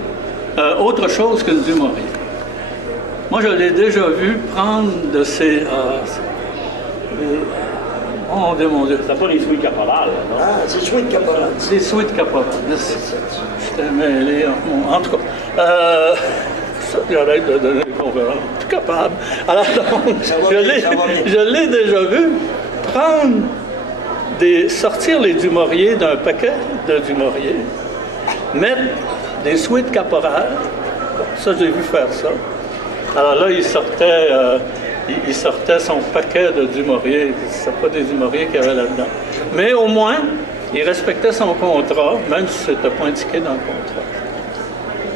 autre chose qu'une Dumouriez. Moi, je l'ai déjà vu prendre de ces... mon Dieu. C'est pas les Sweet Caporal, non? Ah, c'est Sweet Caporal. Les Sweet Caporal. J'étais mêlé. En tout cas, j'arrête de donner des conférences. Je suis capable. Alors, donc, je l'ai déjà vu prendre sortir les Dumouriez d'un paquet de Dumouriez, mettre des Sweet Caporal. Ça, j'ai vu faire ça. Alors là, il sortait son paquet de Dumouriez. Ce n'était pas des Dumouriez qu'il y avait là-dedans. Mais au moins, il respectait son contrat, même si ce n'était pas indiqué dans le contrat.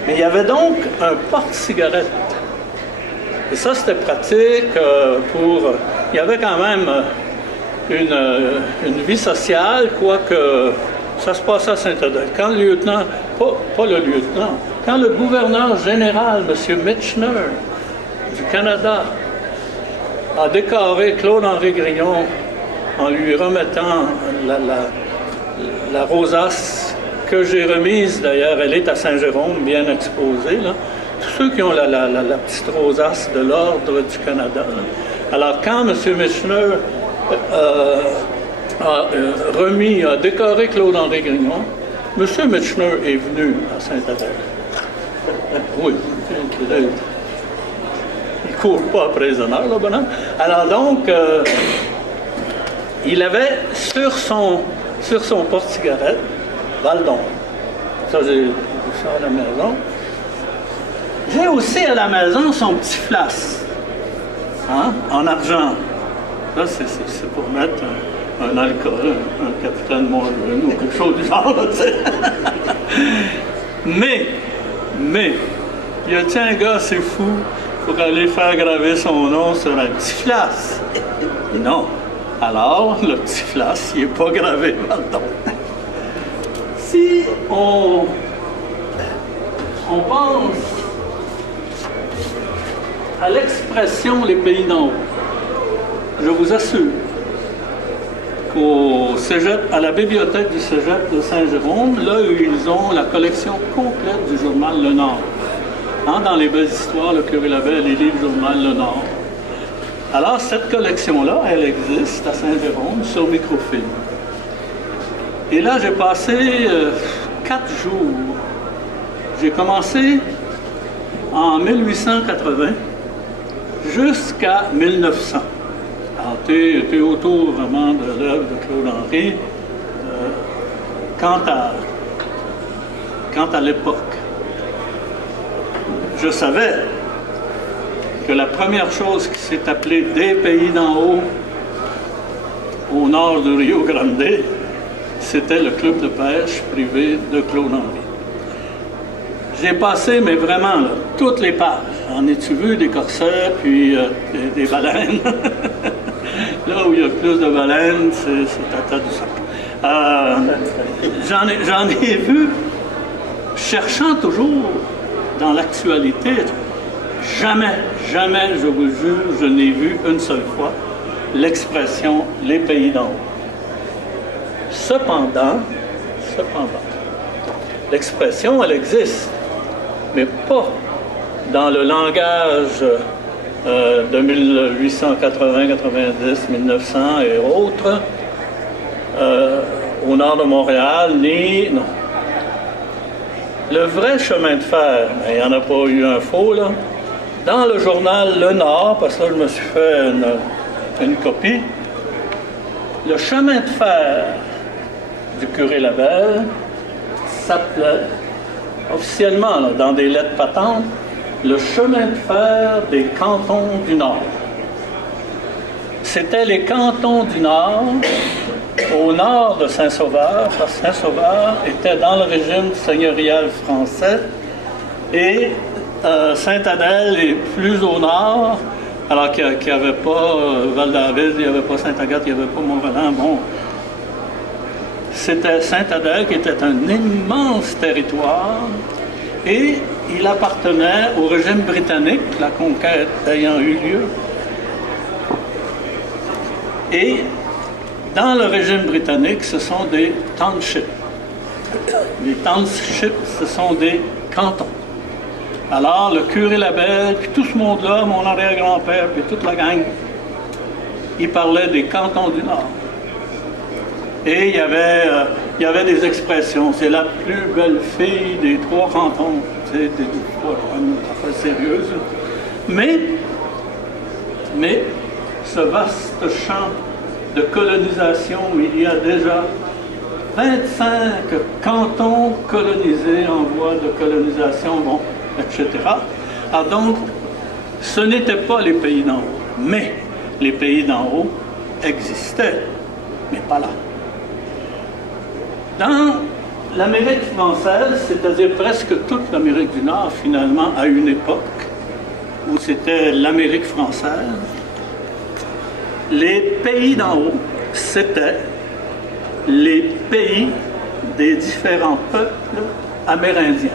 Mais il y avait donc un porte-cigarette. Et ça, c'était pratique pour... Il y avait quand même une vie sociale, quoique ça se passait à Saint-Adèle. Quand le lieutenant, pas le lieutenant, quand le gouverneur général, M. Michener, du Canada, a décoré Claude-Henri Grillon en lui remettant la rosace que j'ai remise, d'ailleurs, elle est à Saint-Jérôme, bien exposée, là. Tous ceux qui ont la petite rosace de l'Ordre du Canada. Là. Alors, quand M. Michener a décoré Claude-André Grignon. M. Michener est venu à Saint-Adèle. Oui, il ne court pas après les honneurs, le bonhomme. Alors donc, il avait sur son porte-cigarette Valdon. Ça, j'ai ça à la maison. J'ai aussi à la maison son petit flasque, hein, en argent. Ça, c'est pour mettre un alcool, un capitaine Morgan ou quelque chose du genre, tu sais. Mais, il a dit, un gars, c'est fou, pour aller faire graver son nom sur un petit flasque. Non. Alors, le petit flasque, il n'est pas gravé maintenant. Si on pense à l'expression les pays d'en haut, je vous assure qu'au cégep, à la bibliothèque du cégep de Saint-Jérôme, là où ils ont la collection complète du journal Le Nord. Hein, dans les belles histoires, le curé Labelle, les livres journal Le Nord. Alors, cette collection-là, elle existe à Saint-Jérôme sur microfilm. Et là, j'ai passé 4 jours. J'ai commencé en 1880 jusqu'à 1900. Alors, t'es autour vraiment de l'œuvre de Claude-Henri quant à l'époque. Je savais que la première chose qui s'est appelée des pays d'en haut, au nord du Rio Grande, c'était le club de pêche privé de Claude-Henri. J'ai passé, mais vraiment, là, toutes les pages. En ai-tu vu des corsets, puis des baleines? Là où il y a plus de baleines, c'est à Tadoussac. J'en ai vu, cherchant toujours dans l'actualité, jamais, je vous jure, je n'ai vu une seule fois l'expression « les pays d'en haut ». Cependant, l'expression, elle existe, mais pas dans le langage de 1880, 90, 1900 et autres, au nord de Montréal, ni... Non. Le vrai chemin de fer, il n'y en a pas eu un faux, là. Dans le journal Le Nord, parce que là, je me suis fait une copie, le chemin de fer du curé Labelle s'appelait, officiellement, là, dans des lettres patentes, le chemin de fer des cantons du Nord. C'était les cantons du Nord, au nord de Saint-Sauveur, parce que Saint-Sauveur était dans le régime seigneurial français, et Saint-Adèle est plus au nord, alors qu'il n'y avait pas Val-David, il n'y avait pas Sainte-Agathe, il n'y avait pas Mont-Vaillant. Bon, c'était Saint-Adèle qui était un immense territoire, et il appartenait au régime britannique, la conquête ayant eu lieu. Et dans le régime britannique, ce sont des townships. Les townships, ce sont des cantons. Alors, le curé Labelle, puis tout ce monde-là, mon arrière-grand-père, puis toute la gang, ils parlaient des cantons du Nord. Et il y avait des expressions. C'est la plus belle fille des 3 cantons. C'est une affaire sérieuse. Mais, ce vaste champ de colonisation où il y a déjà 25 cantons colonisés en voie de colonisation, bon, etc. Alors donc, ce n'étaient pas les pays d'en haut, mais les pays d'en haut existaient, mais pas là. Dans l'Amérique française, c'est-à-dire presque toute l'Amérique du Nord, finalement, à une époque où c'était l'Amérique française, les pays d'en haut, c'était les pays des différents peuples amérindiens,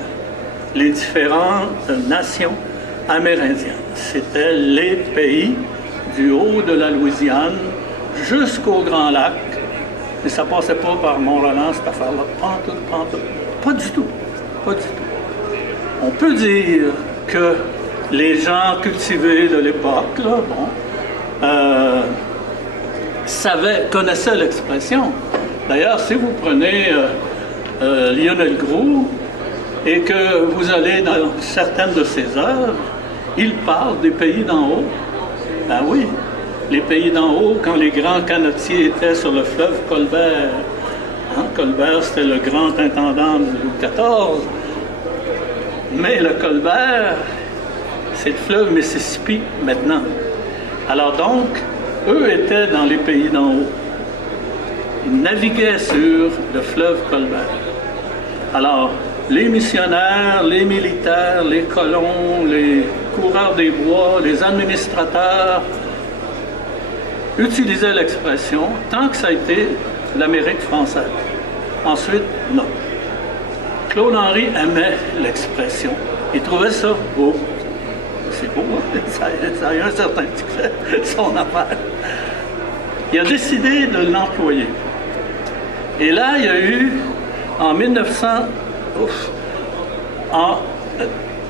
les différentes nations amérindiennes. C'était les pays du haut de la Louisiane jusqu'au Grand Lac. Et ça ne passait pas par Mont-Roland, cette affaire-là. Pas du tout. On peut dire que les gens cultivés de l'époque, là, bon, connaissait l'expression. D'ailleurs, si vous prenez Lionel Groulx et que vous allez dans certaines de ses œuvres, il parle des pays d'en haut. Ben oui, les pays d'en haut, quand les grands canotiers étaient sur le fleuve Colbert. Hein, Colbert, c'était le grand intendant de Louis XIV. Mais le Colbert, c'est le fleuve Mississippi maintenant. Alors donc, eux étaient dans les pays d'en haut. Ils naviguaient sur le fleuve Colbert. Alors, les missionnaires, les militaires, les colons, les coureurs des bois, les administrateurs utilisaient l'expression tant que ça a été l'Amérique française. Ensuite, non. Claude Henry aimait l'expression. Il trouvait ça beau. C'est beau, hein? Ça a eu un certain succès, son affaire. Il a décidé de l'employer. Et là, il y a eu, en 1900...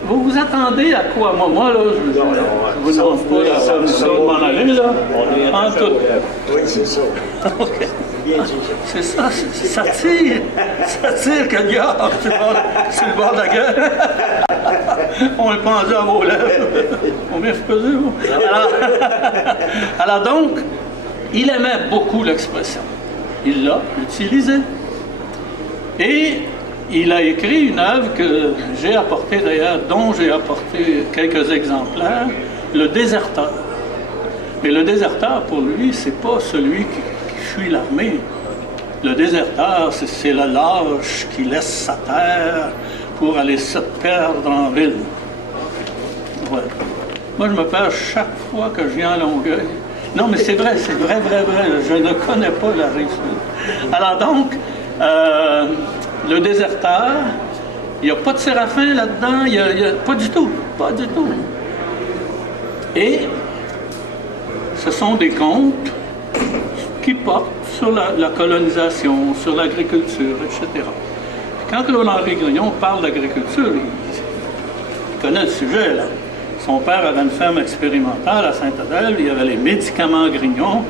vous vous attendez à quoi? Moi là, je vous demande pas de m'en aller, là. En tout. Oui, c'est ça. OK. Bien dit ça. C'est ça, ça tire que le gars sur le bord de la gueule. On est pendu à vos lèvres. On vient peser, vous. Alors donc, il aimait beaucoup l'expression. Il l'a utilisée. Et il a écrit une œuvre que j'ai apportée d'ailleurs, dont j'ai apporté quelques exemplaires, Le Déserteur. Mais le déserteur, pour lui, c'est pas celui qui fuit l'armée. Le déserteur, c'est le lâche qui laisse sa terre pour aller se perdre en ville. Ouais. Moi, je me perds chaque fois que je viens à Longueuil. Non, mais c'est vrai. Je ne connais pas la Rive-Sud. Alors donc, le déserteur, il n'y a pas de séraphin là-dedans, pas du tout. Et ce sont des contes qui portent sur la colonisation, sur l'agriculture, etc. Quand Claude-Henri Grignon parle d'agriculture, il connaît le sujet, là. Son père avait une ferme expérimentale à Sainte-Adèle, il y avait les médicaments Grignon,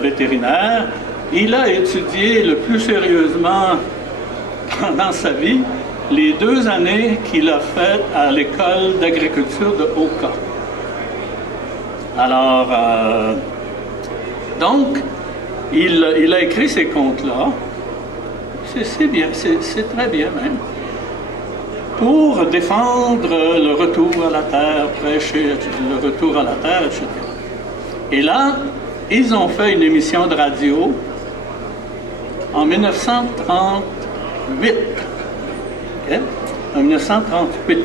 vétérinaires. Il a étudié le plus sérieusement pendant sa vie les 2 années qu'il a faites à l'école d'agriculture de Oka. Alors, donc, il a écrit ces contes-là. C'est bien, c'est très bien même. Pour défendre le retour à la terre, prêcher le retour à la terre, etc. Et là, ils ont fait une émission de radio en 1938. Okay? En 1938.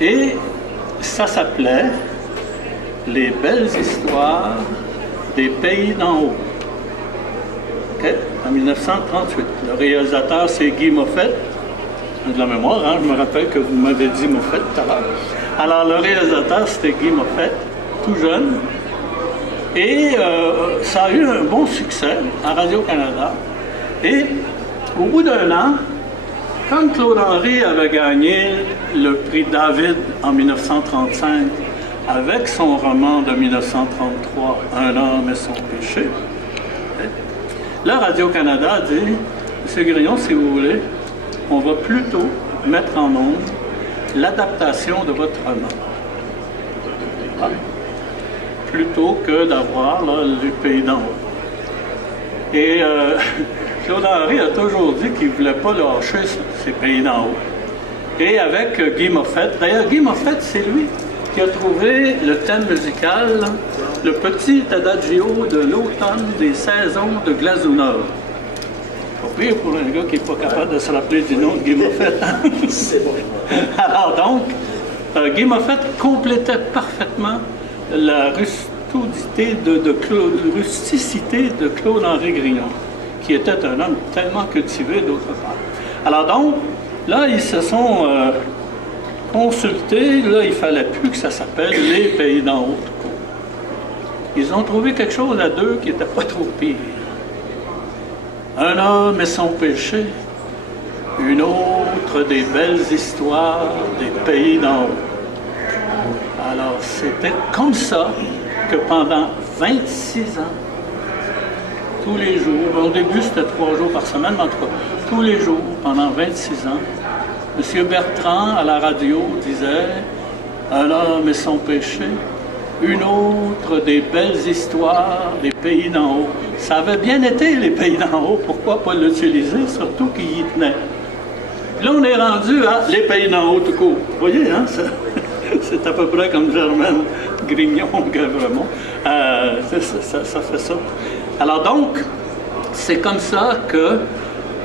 Et ça s'appelait Les belles histoires des pays d'en haut. Okay? En 1938. Le réalisateur, c'est Guy Moffett. De la mémoire, hein? Je me rappelle que vous m'avez dit Moffett tout à l'heure. Alors, le réalisateur, c'était Guy Moffett, tout jeune. Et ça a eu un bon succès à Radio-Canada. Et au bout d'1 an, quand Claude Henry avait gagné le prix David en 1935 avec son roman de 1933, Un homme et son péché, là, Radio-Canada dit, M. Grillon, si vous voulez, on va plutôt mettre en onde l'adaptation de votre roman. Ah. Plutôt que d'avoir là, les pays d'en haut. Et Claude Henry a toujours dit qu'il ne voulait pas lâcher ces pays d'en haut. Et avec Guy Moffett, d'ailleurs Guy Moffett, c'est lui qui a trouvé le thème musical, le petit adagio de l'automne des saisons de Glazunov. Pas pire pour un gars qui n'est pas capable de se rappeler du nom de Guy Moffett. C'est bon. Alors donc, Guy Moffett complétait parfaitement la rusticité de Claude-Henri Grignon, qui était un homme tellement cultivé d'autre part. Alors donc, là, ils se sont consultés, là, il ne fallait plus que ça s'appelle Les pays d'en haut. Ils ont trouvé quelque chose à deux qui n'était pas trop pire. Un homme et son péché, une autre des belles histoires des pays d'en haut. Alors, c'était comme ça que pendant 26 ans, tous les jours. Au début, c'était 3 jours par semaine, mais en tout cas, tous les jours, pendant 26 ans, M. Bertrand, à la radio, disait « Un homme et son péché, une autre des belles histoires des pays d'en haut. » Ça avait bien été, les pays d'en haut, pourquoi pas l'utiliser, surtout qu'il y tenait. Là, on est rendu à les pays d'en haut tout court. Vous voyez, hein, c'est à peu près comme Germaine Grignon, Guevremont. Ça fait ça. Alors donc, c'est comme ça que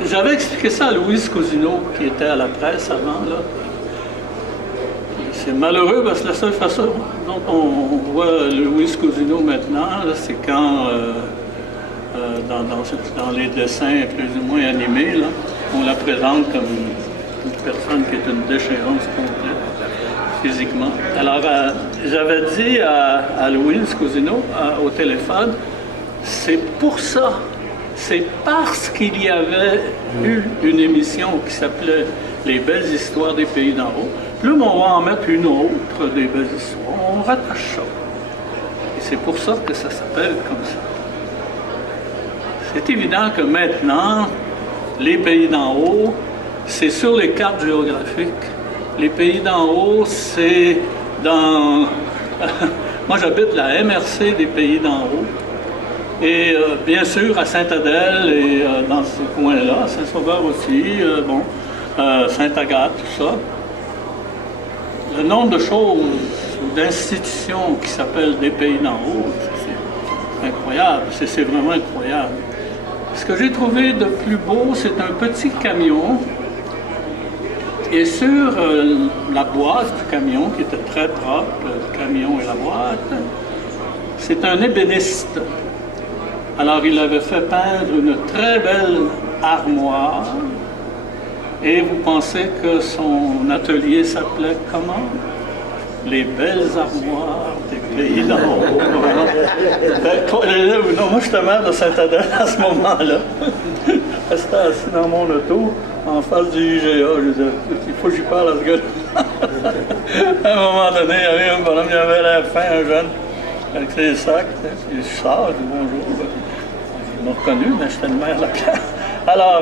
j'avais expliqué ça à Louise Cousineau, qui était à la presse avant, là. C'est malheureux parce que la seule façon dont on voit Louise Cousineau maintenant, c'est quand, dans les dessins plus ou moins animés, là, on la présente comme une personne qui est une déchéance complète, physiquement. Alors, j'avais dit à Louise Cousineau, au téléphone, c'est pour ça, c'est parce qu'il y avait eu une émission qui s'appelait « Les belles histoires des pays d'en haut ». Puis là, on va en mettre une autre des belles histoires. On rattache ça. Et c'est pour ça que ça s'appelle comme ça. C'est évident que maintenant, les pays d'en haut, c'est sur les cartes géographiques. Les pays d'en haut, c'est dans... Moi, j'habite la MRC des pays d'en haut. Et bien sûr, à Sainte-Adèle et dans ces coins-là, Saint-Sauveur aussi, Sainte-Agathe, tout ça. Le nombre de choses ou d'institutions qui s'appellent des pays d'en haut, c'est incroyable, c'est vraiment incroyable. Ce que j'ai trouvé de plus beau, c'est un petit camion. Et sur la boîte du camion, qui était très propre, le camion et la boîte, c'est un ébéniste. Alors, il avait fait peindre une très belle armoire. Et vous pensez que son atelier s'appelait comment? Les belles armoires des pays d'en haut. Non, moi, j'étais maire de Sainte-Adèle à ce moment-là. J'étais assis dans mon auto, en face du IGA. Je disais, il faut que j'y parle à ce gars-là. À un moment donné, il y avait un bonhomme, il avait l'air fin, un jeune, avec ses sacs. Je sors, je dis bonjour. Ils m'ont reconnu, mais j'étais le maire de la place. Alors,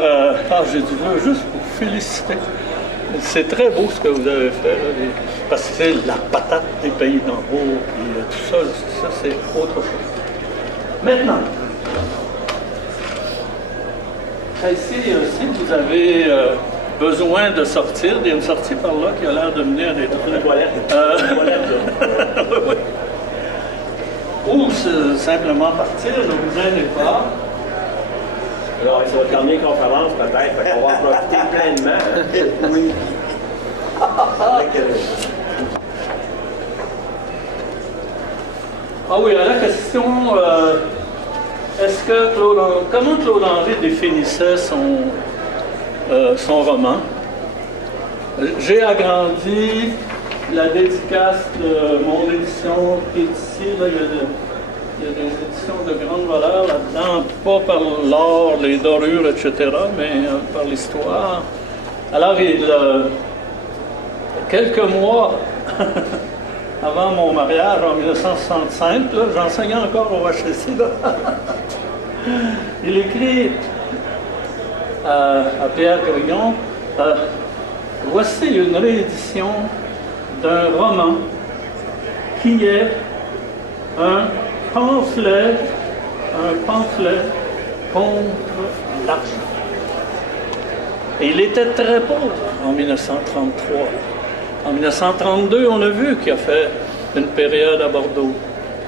j'ai dit, je veux juste vous féliciter. C'est très beau ce que vous avez fait, là, parce que c'est la patate des pays d'en haut, puis tout ça, ça c'est autre chose. Maintenant, ici, si vous avez besoin de sortir, il y a une sortie par là qui a l'air de mener à des toilettes. Ou simplement partir, ne vous gênez pas. Alors, ça va terminer conférence peut-être, on va en profiter pleinement. Oui. Ah oui, la question, comment Claude Henry définissait son roman? J'ai agrandi la dédicace de mon édition qui est ici, là, il y a des éditions de grande valeur là-dedans, pas par l'art, les dorures, etc., mais par l'histoire. Alors, quelques mois avant mon mariage, en 1965, j'enseignais encore au HEC, il écrit à Pierre Grignon, voici une réédition d'un roman qui est un pamphlet contre l'argent. Et il était très pauvre en 1933. En 1932, on a vu qu'il a fait une période à Bordeaux.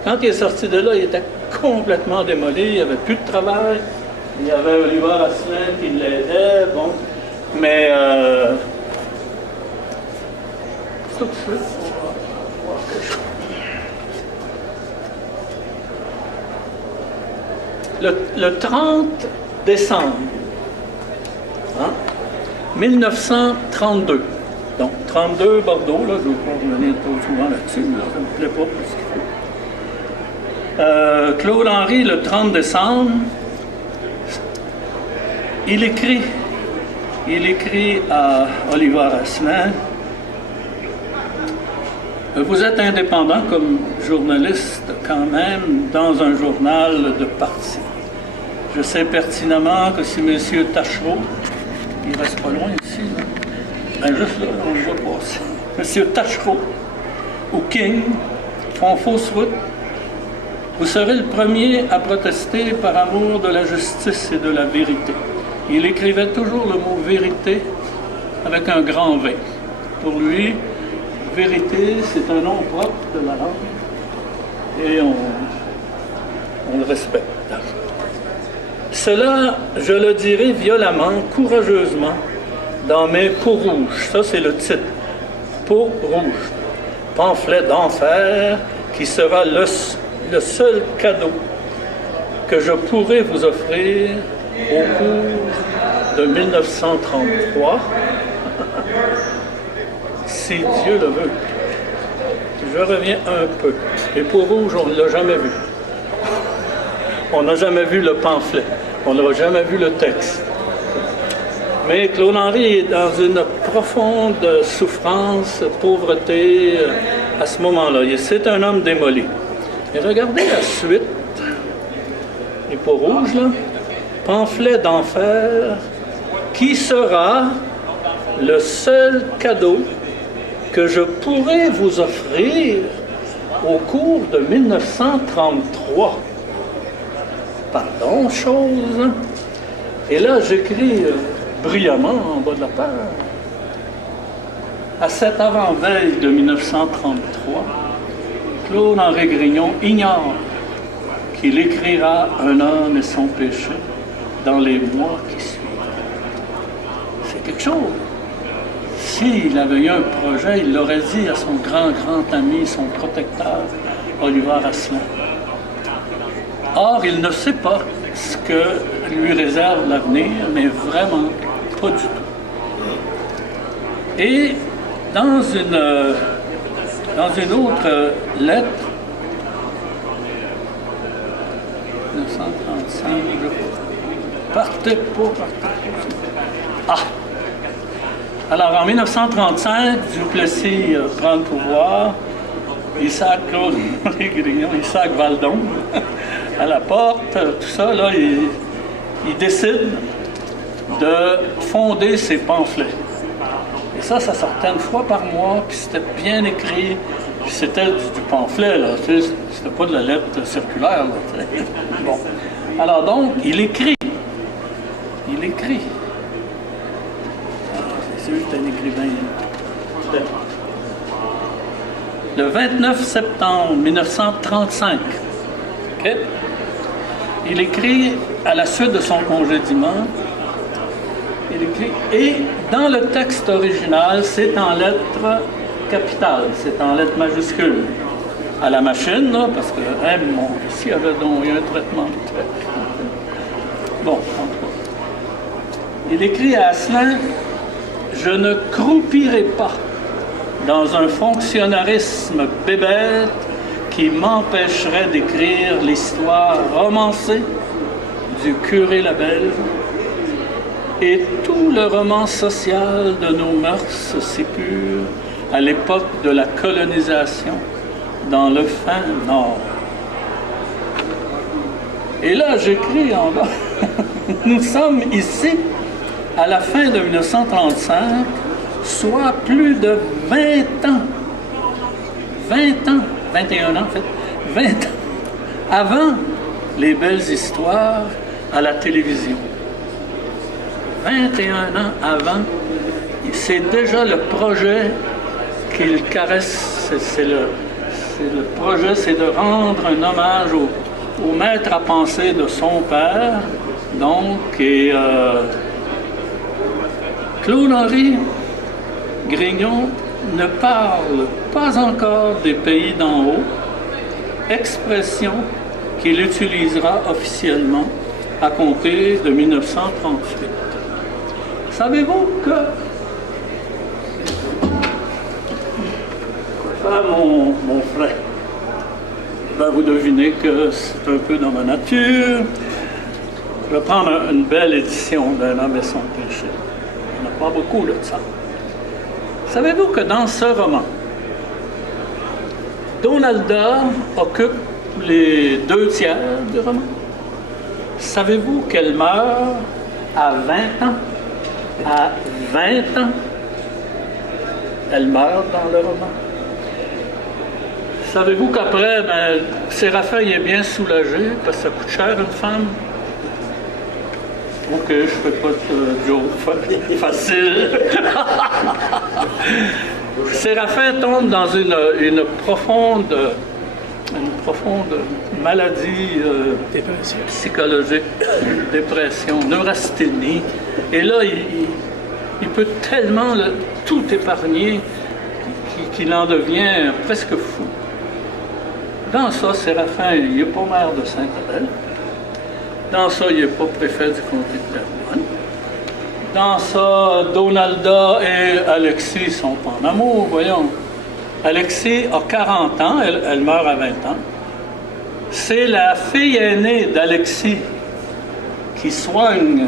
Quand il est sorti de là, il était complètement démoli, il n'y avait plus de travail. Il y avait Oliver Asselin qui l'aidait, bon. Mais tout de suite, on va voir quelque chose. Le 30 décembre 1932, donc 32 Bordeaux, là, je ne vais pas revenir trop souvent là-dessus, là, ça ne me plaît pas plus qu'il faut. Claude Henry, le 30 décembre, il écrit à Oliver Asselin, vous êtes indépendant comme journaliste quand même dans un journal de parti. Je sais pertinemment que si M. Tachereau, il reste pas loin ici, là. Ben juste là, on le voit passer. M. Tachereau ou King font fausse route, vous serez le premier à protester par amour de la justice et de la vérité. Il écrivait toujours le mot vérité avec un grand V. Pour lui, vérité, c'est un nom propre de la langue et on le respecte. Cela, je le dirai violemment, courageusement, dans mes peaux rouges. Ça, c'est le titre. Peau rouge. Pamphlet d'enfer qui sera le seul cadeau que je pourrai vous offrir au cours de 1933, si Dieu le veut. Je reviens un peu. Les peaux rouges, on ne l'a jamais vu. On n'a jamais vu le pamphlet. On n'a jamais vu le texte. Mais Claude Henry est dans une profonde souffrance, pauvreté à ce moment-là. C'est un homme démoli. Et regardez la suite. Les peaux rouges, là. Pamphlet d'enfer qui sera le seul cadeau que je pourrai vous offrir au cours de 1933. Pardon, chose. Et là, j'écris brillamment en bas de la page. À cette avant-veille de 1933, Claude-Henri Grignon ignore qu'il écrira un homme et son péché dans les mois qui suivent. C'est quelque chose. S'il avait eu un projet, il l'aurait dit à son grand ami, son protecteur, Oliver Asselin. Or, il ne sait pas ce que lui réserve l'avenir, mais vraiment pas du tout. Et dans une autre lettre, 1935, partez pas. Ah! Alors, en 1935, Duplessis prend le pouvoir, il sac Claude-Henri Grignon, il sac Valdon à la porte, tout ça, là, il décide de fonder ses pamphlets. Et ça sortait une fois par mois, puis c'était bien écrit, puis c'était du pamphlet, là, c'était pas de la lettre circulaire, là, bon. Alors donc, il écrit. C'est sûr que c'est un écrivain. Le 29 septembre 1935, okay? Il écrit à la suite de son congédiement, il écrit, et dans le texte original, c'est en lettres capitales, c'est en lettres majuscules. À la machine, là, parce que, s'il y avait donc eu un traitement de trait. Bon, il écrit à Asselin, « Je ne croupirai pas dans un fonctionnarisme bébête qui m'empêcherait d'écrire l'histoire romancée du curé Labelle et tout le roman social de nos mœurs si pures à l'époque de la colonisation dans le fin Nord. » Et là, j'écris en bas, nous sommes ici à la fin de 1935, soit plus de 20 ans, 21 ans en fait, 20 ans, avant les belles histoires à la télévision. 21 ans avant, c'est déjà le projet qu'il caresse, c'est le projet, c'est de rendre un hommage au maître à penser de son père, donc, et Claude-Henri Grignon ne parle pas encore des pays d'en haut, expression qu'il utilisera officiellement à compter de 1938. Savez-vous que mon frère, ben vous devinez que c'est un peu dans ma nature. Je vais prendre une belle édition d'Un homme et son péché. Il n'y en a pas beaucoup là, de ça. Savez-vous que dans ce roman, Donalda occupe les 2 tiers du roman? Savez-vous qu'elle meurt à 20 ans? À 20 ans, elle meurt dans le roman. Savez-vous qu'après, Séraphin est bien soulagé parce que ça coûte cher une femme? Ok, je fais pas de joke facile. Séraphin tombe dans une profonde maladie psychologique, dépression, neurasthénie. Et là, il peut tellement tout épargner qu'il en devient presque fou. Dans ça, Séraphin, il n'est pas maire de Sainte-Adèle. Dans ça, il n'est pas préfet du comté de Terrebonne. Dans ça, Donalda et Alexis sont en amour, voyons. Alexis a 40 ans, elle meurt à 20 ans. C'est la fille aînée d'Alexis qui soigne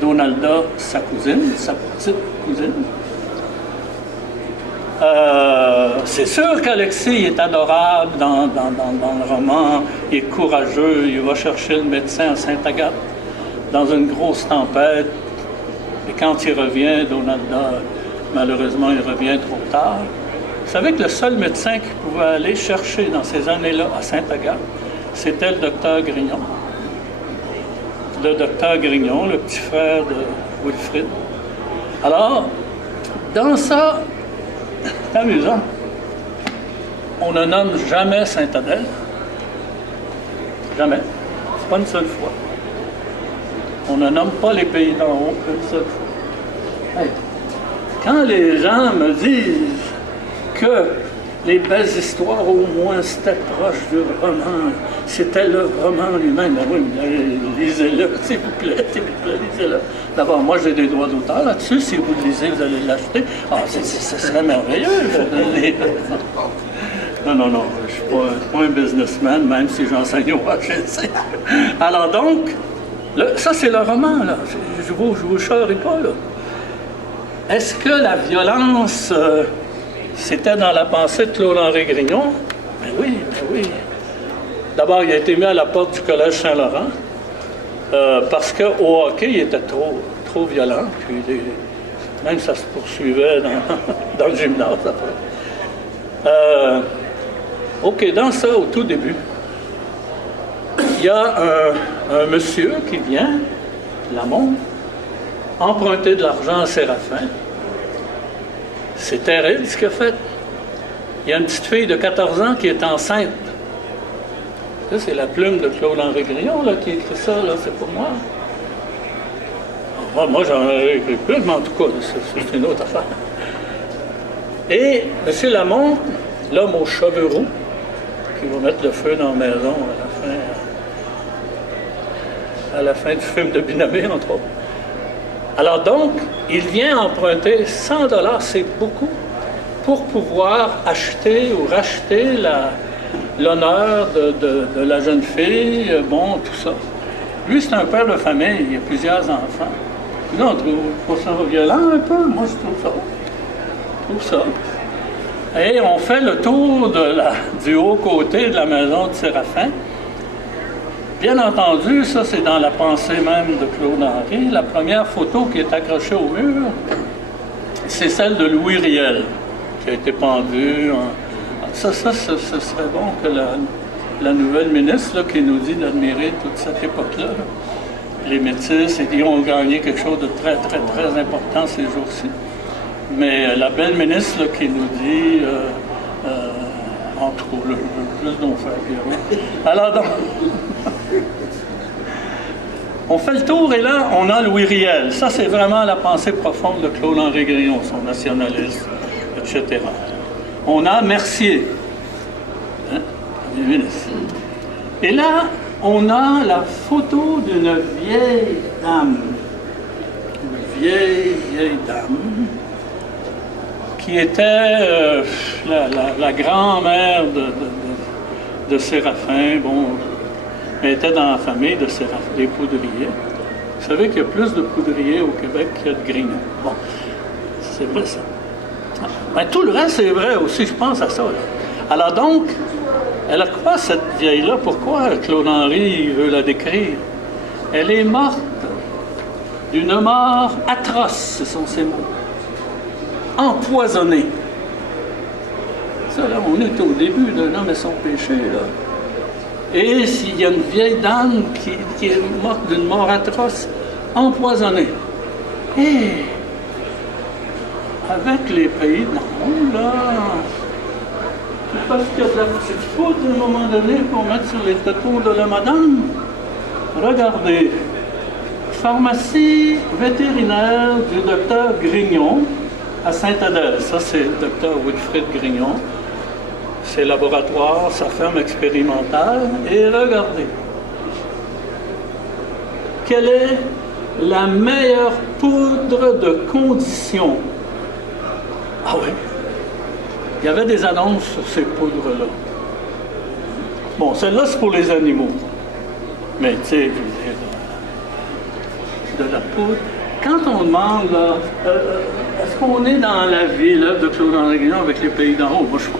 Donalda, sa cousine, sa petite cousine. C'est sûr qu'Alexis est adorable dans le roman, il est courageux, il va chercher le médecin à Sainte-Agathe dans une grosse tempête. Et quand il revient, Donalda, malheureusement, il revient trop tard. Vous savez que le seul médecin qui pouvait aller chercher dans ces années-là à Sainte-Agathe, c'était le docteur Grignon. Le docteur Grignon, le petit frère de Wilfrid. Alors, dans ça, c'est amusant. On ne nomme jamais Sainte-Adèle. Jamais. Pas une seule fois. On ne nomme pas les pays d'en haut une seule fois. Hey. Quand les gens me disent que les belles histoires, au moins, c'était proche du roman, c'était le roman lui-même, ben oui, lisez-le, s'il vous plaît, lisez-le. D'abord, moi, j'ai des droits d'auteur là-dessus. Si vous le lisez, vous allez l'acheter. Ah, ce serait merveilleux. Non, je ne suis pas un businessman, même si j'enseigne au HEC. Alors donc, ça, c'est le roman, là. Je vous charrie pas, là. Est-ce que la violence, c'était dans la pensée de Claude-Henri Grignon? Ben oui. D'abord, il a été mis à la porte du Collège Saint-Laurent parce qu'au hockey, il était trop violent. Puis même ça se poursuivait dans le gymnase après. OK, dans ça, au tout début, il y a un monsieur qui vient, Lamont, emprunter de l'argent à Séraphin. C'est terrible ce qu'il a fait. Il y a une petite fille de 14 ans qui est enceinte. Ça, c'est la plume de Claude-Henri Grignon là, qui écrit ça, là, c'est pour moi. Moi j'en ai écrit plus, mais en tout cas, c'est une autre affaire. Et M. Lamont, l'homme aux cheveux roux, qui va mettre le feu dans la maison à la fin du film de Binamé, entre autres. Alors donc, il vient emprunter 100 $, c'est beaucoup, pour pouvoir acheter ou racheter l'honneur de la jeune fille, bon, tout ça. Lui, c'est un père de famille, il a plusieurs enfants. Non, on trouve ça violent un peu, moi je trouve ça. Et on fait le tour du haut côté de la maison de Séraphin. Bien entendu, ça c'est dans la pensée même de Claude-Henri. La première photo qui est accrochée au mur, c'est celle de Louis Riel, qui a été pendu. Ça serait bon que la nouvelle ministre là, qui nous dit d'admirer toute cette époque-là, les Métis, ils ont gagné quelque chose de très, très, très important ces jours-ci. Mais la belle ministre là, qui nous dit, en tout cas, juste d'en faire bien. Alors donc, on fait le tour et là, on a Louis Riel. Ça, c'est vraiment la pensée profonde de Claude-Henri Grignon, son nationalisme, etc. On a Mercier, hein, ministre. Et là, on a la photo d'une vieille dame. Une vieille dame qui était la grand-mère de Séraphin. Bon, elle était dans la famille de Séraphin, des poudriers. Vous savez qu'il y a plus de poudriers au Québec qu'il y a de Grignon. Bon, c'est vrai ça. Mais tout le reste, c'est vrai aussi, je pense à ça. Là. Alors donc, elle a quoi cette vieille-là? Pourquoi Claude-Henri veut la décrire? Elle est morte d'une mort atroce, ce sont ces mots. Empoisonnée. Ça, là, on est au début d'un homme et son péché, là. Et s'il y a une vieille dame qui est morte d'une mort atroce, empoisonnée. Et avec les pays d'en haut, là, parce qu'il y a de la petite faute à un moment donné pour mettre sur les totons de la madame. Regardez, pharmacie vétérinaire du docteur Grignon à Sainte-Adèle. Ça, c'est le docteur Wilfrid Grignon. Ses laboratoires, sa ferme expérimentale. Et regardez, quelle est la meilleure poudre de condition? Ah oui, il y avait des annonces sur ces poudres-là. Bon, celle-là, c'est pour les animaux. Mais tu sais, je veux dire, de la poudre. Quand on demande, là, est-ce qu'on est dans la vie là, de Claude-Henri Grignon avec les pays d'en haut? Moi, je ne suis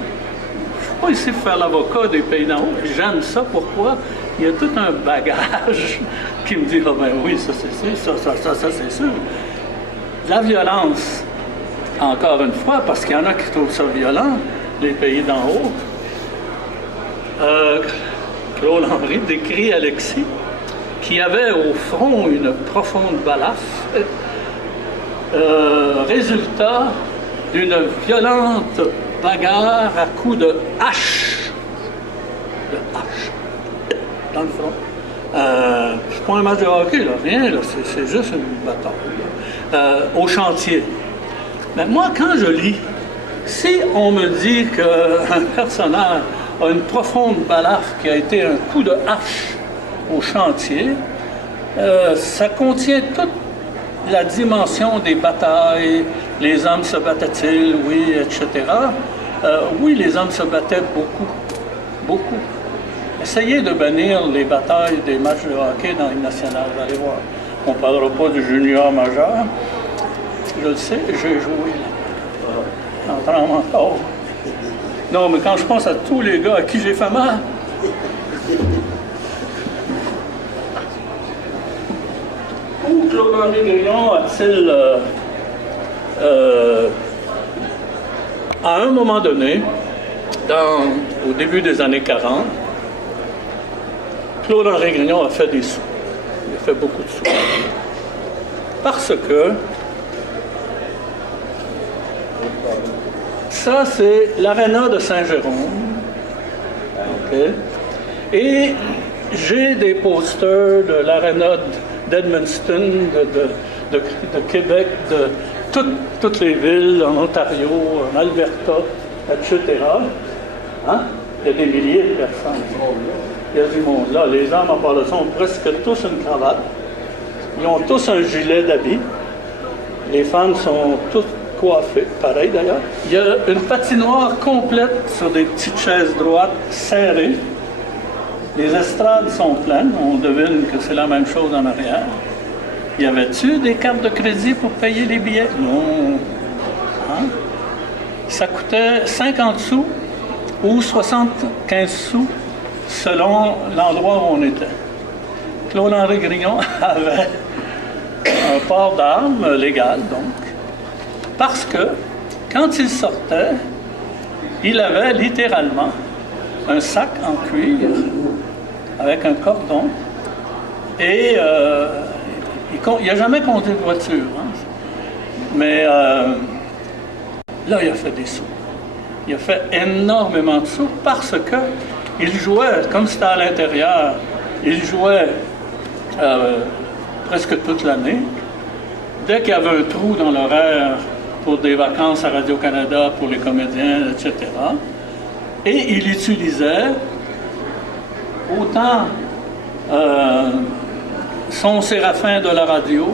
pas ici pour faire l'avocat des pays d'en haut. J'aime ça. Pourquoi? Il y a tout un bagage qui me dit, ah ben oui, ça c'est sûr, ça c'est sûr. La violence, encore une fois, parce qu'il y en a qui trouvent ça violent, les pays d'en haut. Claude-Henri décrit Alexis, qui avait au front une profonde balafre, résultat d'une violente bagarre à coups de hache. De hache. Dans le front. C'est pas un match de hockey, là, rien, là, c'est juste une bataille. Au chantier. Mais moi, quand je lis, si on me dit qu'un personnage a une profonde balafre qui a été un coup de hache au chantier, ça contient toute la dimension des batailles. Les hommes se battaient-ils, oui, etc. Oui, les hommes se battaient beaucoup, beaucoup. Essayez de bannir les batailles des matchs de hockey dans les nationales, vous allez voir. On ne parlera pas du junior majeur. Je le sais, j'ai joué là. Entrant encore. Non, mais quand je pense à tous les gars à qui j'ai fait mal, où Claude-Henri Grignon a-t-il, à un moment donné, au début des années 40, Claude-Henri Grignon a fait des sous. Il a fait beaucoup de sous. Parce que ça, c'est l'aréna de Saint-Jérôme. Okay. Et j'ai des posters de l'aréna d'Edmundston, de Québec, de toutes les villes, en Ontario, en Alberta, etc. Hein? Il y a des milliers de personnes. Il y a du monde là. Les hommes, en parlant de ça, ont presque tous une cravate. Ils ont tous un gilet d'habit. Les femmes sont toutes coiffées, pareil d'ailleurs. Il y a une patinoire complète sur des petites chaises droites serrées. Les estrades sont pleines. On devine que c'est la même chose en arrière. Y avait-tu des cartes de crédit pour payer les billets? Non. Hein? Ça coûtait 50 sous ou 75 sous selon l'endroit où on était. Claude-Henri Grignon avait un port d'armes légal, donc, parce que quand il sortait, il avait littéralement un sac en cuir avec un cordon et il n'a jamais conduit de voiture. Hein. Mais là, il a fait des sous. Il a fait énormément de sous parce qu'il jouait, comme c'était à l'intérieur, il jouait presque toute l'année. Dès qu'il y avait un trou dans l'horaire pour des vacances à Radio-Canada, pour les comédiens, etc., et il utilisait autant son Séraphin de la radio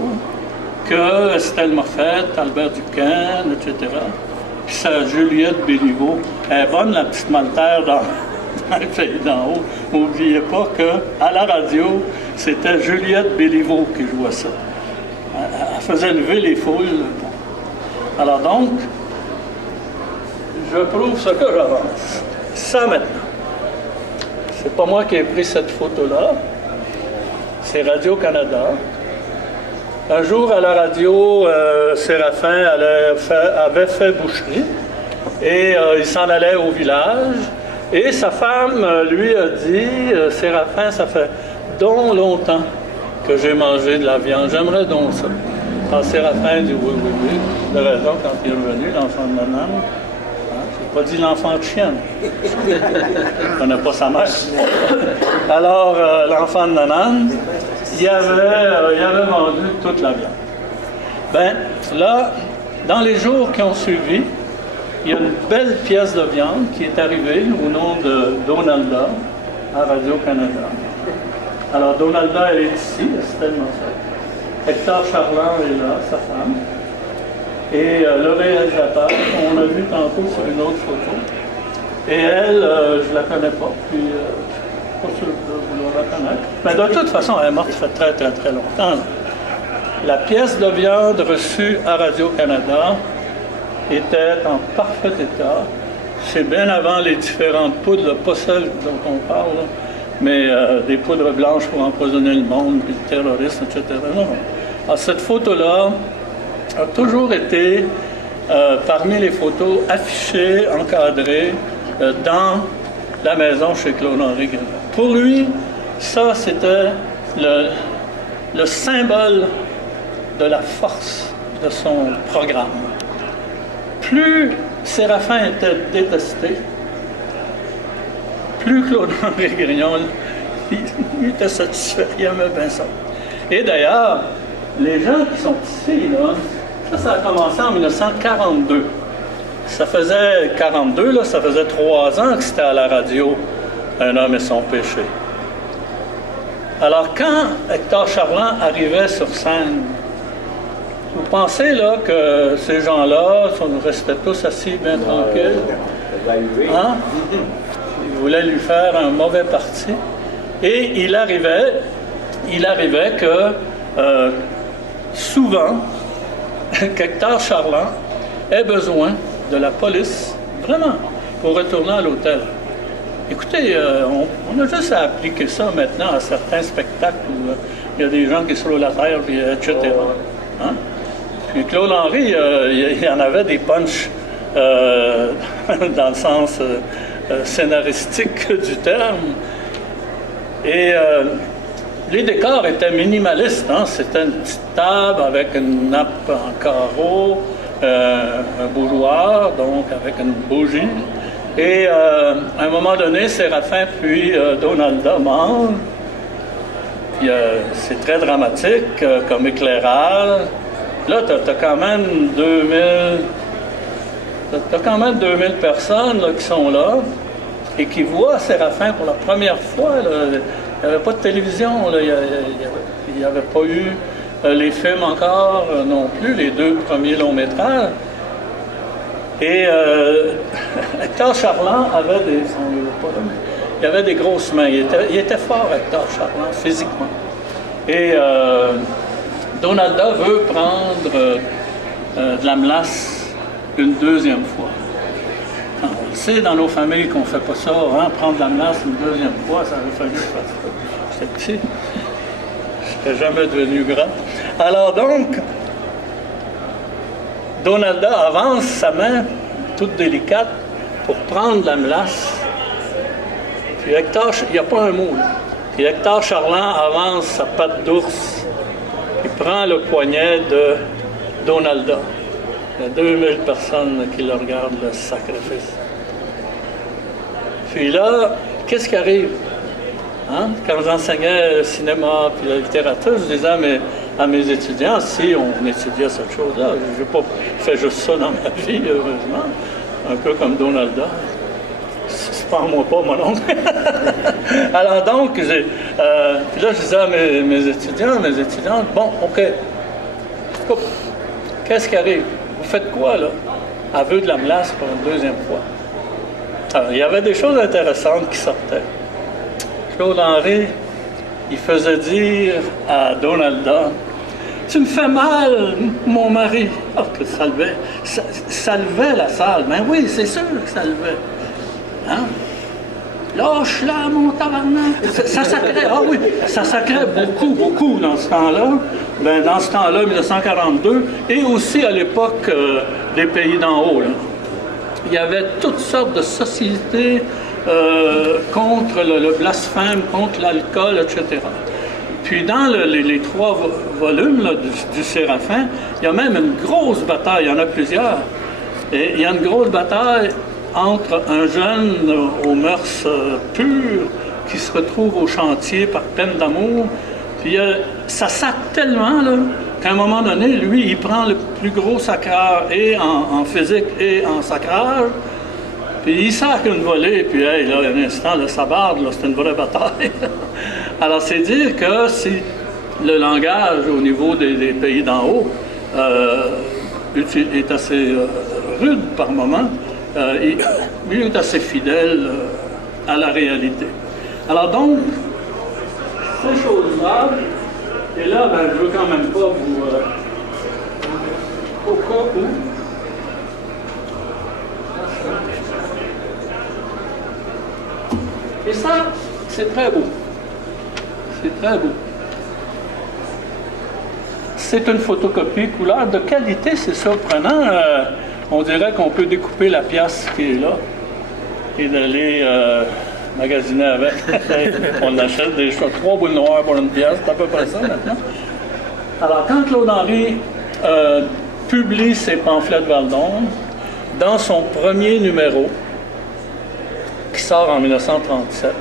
que Estelle Moffett, Albert Duquesne, etc., puis sa Juliette Béliveau. Elle est bonne, la petite Maltaire, dans le pays d'en haut. N'oubliez pas qu'à la radio, c'était Juliette Béliveau qui jouait ça. Elle faisait lever les foules. Alors donc, je prouve ce que j'avance. Ça maintenant. C'est pas moi qui ai pris cette photo-là. c'est Radio-Canada. Un jour, à la radio, Séraphin avait fait boucherie et il s'en allait au village. Et sa femme lui a dit, Séraphin, ça fait donc longtemps que j'ai mangé de la viande, j'aimerais donc ça. Alors Séraphin dit oui, de raison quand il est revenu, l'enfant de Nanan. J'ai pas dit l'enfant de chienne. On connaît pas sa mère. Alors, l'enfant de Nanan, il avait vendu toute la viande. Ben, là, dans les jours qui ont suivi, il y a une belle pièce de viande qui est arrivée au nom de Donalda à Radio-Canada. Alors, Donalda, elle est ici, c'est tellement ça. Hector Charland est là, sa femme. Et le réalisateur, on l'a vu tantôt sur une autre photo. Et elle, je ne la connais pas, puis pas sûr de vouloir la connaître. Mais de toute façon, elle est morte ça fait très longtemps. La pièce de viande reçue à Radio-Canada était en parfait état. C'est bien avant les différentes poudres, pas celles dont on parle, mais des poudres blanches pour empoisonner le monde, puis le terrorisme, etc. Non. Alors, cette photo-là a toujours été parmi les photos affichées, encadrées dans la maison chez Claude-Henri Grignon. Pour lui, ça, c'était le symbole de la force de son programme. Plus Séraphin était détesté, plus Claude-Henri Grignon il était satisfait, il aimait bien ça. Et d'ailleurs, les gens qui sont ici, là, ça a commencé en 1942. Ça faisait 42, là, ça faisait 3 ans que c'était à la radio, Un homme et son péché. Alors, quand Hector Charland arrivait sur scène, vous pensez là que ces gens-là restaient tous assis bien tranquilles? Hein? Ils voulaient lui faire un mauvais parti. Et il arrivait que souvent, qu'Hector Charland ait besoin de la police, vraiment, pour retourner à l'hôtel. Écoutez, on a juste à appliquer ça maintenant à certains spectacles où il y a des gens qui se roulent la terre, etc. Hein? Puis Claude-Henri, il y en avait des punchs dans le sens scénaristique du terme. Et les décors étaient minimalistes. Hein? C'était une petite table avec une nappe en carreau, un bougeoir, donc avec une bougie. Et à un moment donné, Séraphin puis Donalda mangent. Puis c'est très dramatique comme éclairage. Là, tu as quand même 2000 personnes là, qui sont là et qui voient Séraphin pour la première fois. Là. Il n'y avait pas de télévision, là. Il n'y avait pas eu les films encore non plus, les 2 premiers longs métrages. Et Hector Charland avait il avait des grosses mains. Il était fort, Hector Charland, physiquement. Et Donalda veut prendre de la melasse une deuxième fois. On le sait dans nos familles qu'on ne fait pas ça, hein, prendre de la melasse une deuxième fois, ça aurait fallu que je fasse ça. J'étais petit. Je n'étais jamais devenu grand. Alors donc, Donalda avance sa main, toute délicate, pour prendre la melasse. Puis Hector, il n'y a pas un mot, là. Puis Hector Charland avance sa patte d'ours. Il prend le poignet de Donalda. Il y a 2000 personnes qui le regardent, le sacrifice. Puis là, qu'est-ce qui arrive? Hein? Quand j'enseignais le cinéma et la littérature, je disais à mes étudiants, si on étudiait cette chose-là, je n'ai pas fait juste ça dans ma vie, heureusement, un peu comme Donalda. Spare-moi pas, mon oncle. Alors donc, puis là, je disais à mes étudiantes, bon, OK, qu'est-ce qui arrive? Vous faites quoi, là? Aveu de la melasse pour une deuxième fois. Alors, il y avait des choses intéressantes qui sortaient. Claude-Henri, il faisait dire à Donalda, « Tu me fais mal, mon mari. » Oh, que ça levait. Ça levait la salle. Ben oui, c'est sûr que ça levait. Hein? Lâche-la, mon tabarnak! Ça sacrait, ah oui, ça sacrait beaucoup, beaucoup dans ce temps-là. Ben, dans ce temps-là, 1942, et aussi à l'époque des pays d'en haut. Là. Il y avait toutes sortes de sociétés contre le blasphème, contre l'alcool, etc. Puis dans les 3 volumes là, du Séraphin, il y a même une grosse bataille, il y en a plusieurs. Et il y a une grosse bataille entre un jeune aux mœurs pures qui se retrouve au chantier par peine d'amour. Puis ça sac tellement là, qu'à un moment donné, lui, il prend le plus gros sacrage et en physique et en sacrage. Puis il sac une volée, puis hey, là, un instant, là, ça barde, là, c'est une vraie bataille. Alors, c'est dire que si le langage au niveau des pays d'en haut est assez rude par moment, lui est assez fidèle à la réalité. Alors donc, ces choses-là, et là, ben, je ne veux quand même pas vous... au cas où... Et ça, c'est très beau. C'est très beau. C'est une photocopie couleur de qualité, c'est surprenant. On dirait qu'on peut découper la pièce qui est là et d'aller magasiner avec. On achète des 3 boules noires pour une pièce, c'est à peu près ça maintenant. Alors, quand Claude Henry publie ses pamphlets de Val-d'Or, dans son premier numéro, qui sort en 1937,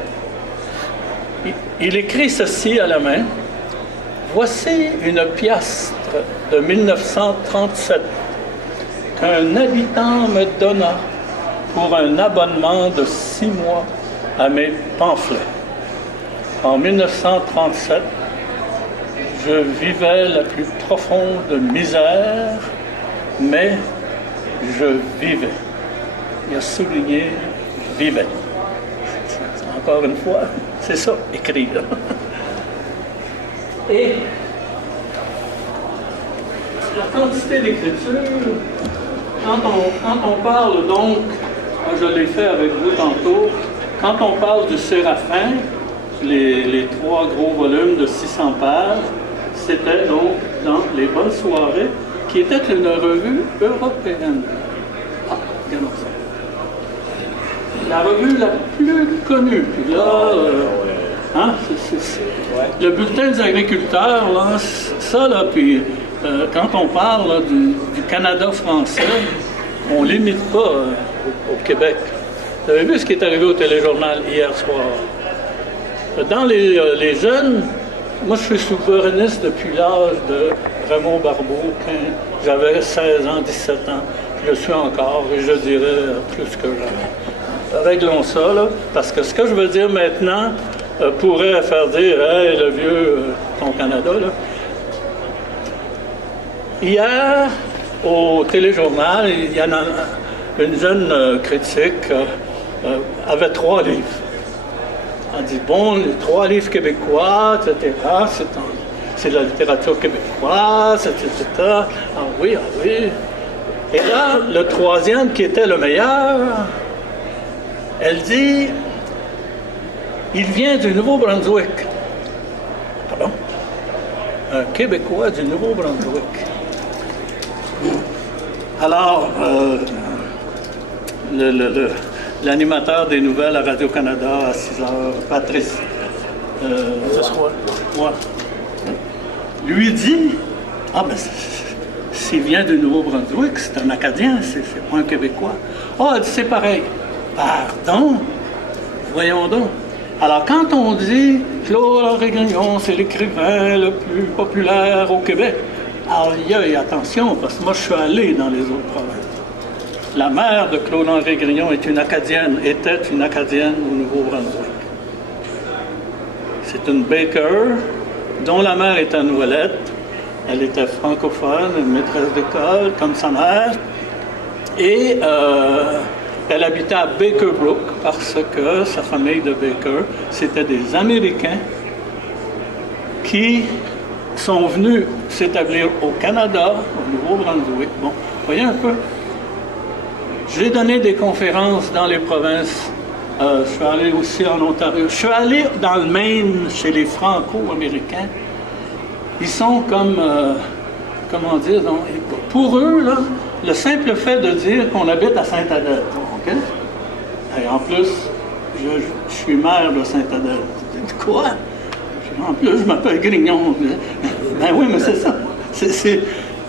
il écrit ceci à la main. Voici une piastre de 1937 qu'un habitant me donna pour un abonnement de 6 mois à mes pamphlets. En 1937, je vivais la plus profonde misère, mais je vivais. Il a souligné « vivait ». Encore une fois, c'est ça, écrit là. Et la quantité d'écriture, quand on parle donc, je l'ai fait avec vous tantôt, quand on parle du Séraphin, les 3 gros volumes de 600 pages, c'était donc dans Les Bonnes Soirées, qui était une revue européenne. Ah, regardons ça. La revue la plus connue. Puis là, le bulletin des agriculteurs, là, ça, là, puis quand on parle là, du Canada français, on ne l'imite pas au Québec. Vous avez vu ce qui est arrivé au téléjournal hier soir? Dans les jeunes, moi je suis souverainiste depuis l'âge de Raymond Barbeau, quand j'avais 16 ans, 17 ans. Je le suis encore et je dirais plus que jamais. Réglons ça, là, parce que ce que je veux dire maintenant pourrait faire dire « Hey, le vieux, ton Canada, là ». Hier, au téléjournal, il y en a une jeune critique avait 3 livres. Elle dit, bon, les 3 livres québécois, etc., c'est de la littérature québécoise, etc. Ah oui, ah oui. Et là, le 3e, qui était le meilleur, elle dit, il vient du Nouveau-Brunswick. Pardon? Un Québécois du Nouveau-Brunswick. Alors, l'animateur des nouvelles à Radio-Canada à 6 heures, Patrice, lui dit, ah ben, s'il vient du Nouveau-Brunswick, c'est un Acadien, c'est pas un Québécois. Ah, elle dit, c'est pareil. Pardon? Voyons donc. Alors, quand on dit Claude Henry Grignon, c'est l'écrivain le plus populaire au Québec, aïe, attention, parce que moi, je suis allé dans les autres provinces. La mère de Claude Henry Grignon était une Acadienne au Nouveau-Brunswick. C'est une baker dont la mère était une Ouellette. Elle était francophone, une maîtresse d'école, comme sa mère. Et elle habitait à Baker Brook parce que sa famille de Baker, c'était des Américains qui sont venus s'établir au Canada, au Nouveau-Brunswick. Bon, voyez un peu. J'ai donné des conférences dans les provinces Je suis allé aussi en Ontario. Je suis allé dans le Maine chez les Franco-Américains. Ils sont comme, comment dire, donc, pour eux, là, le simple fait de dire qu'on habite à Sainte-Adèle, OK? Et en plus, je suis maire de Sainte-Adèle. Quoi? En plus, je m'appelle Grignon. Ben oui, mais c'est ça.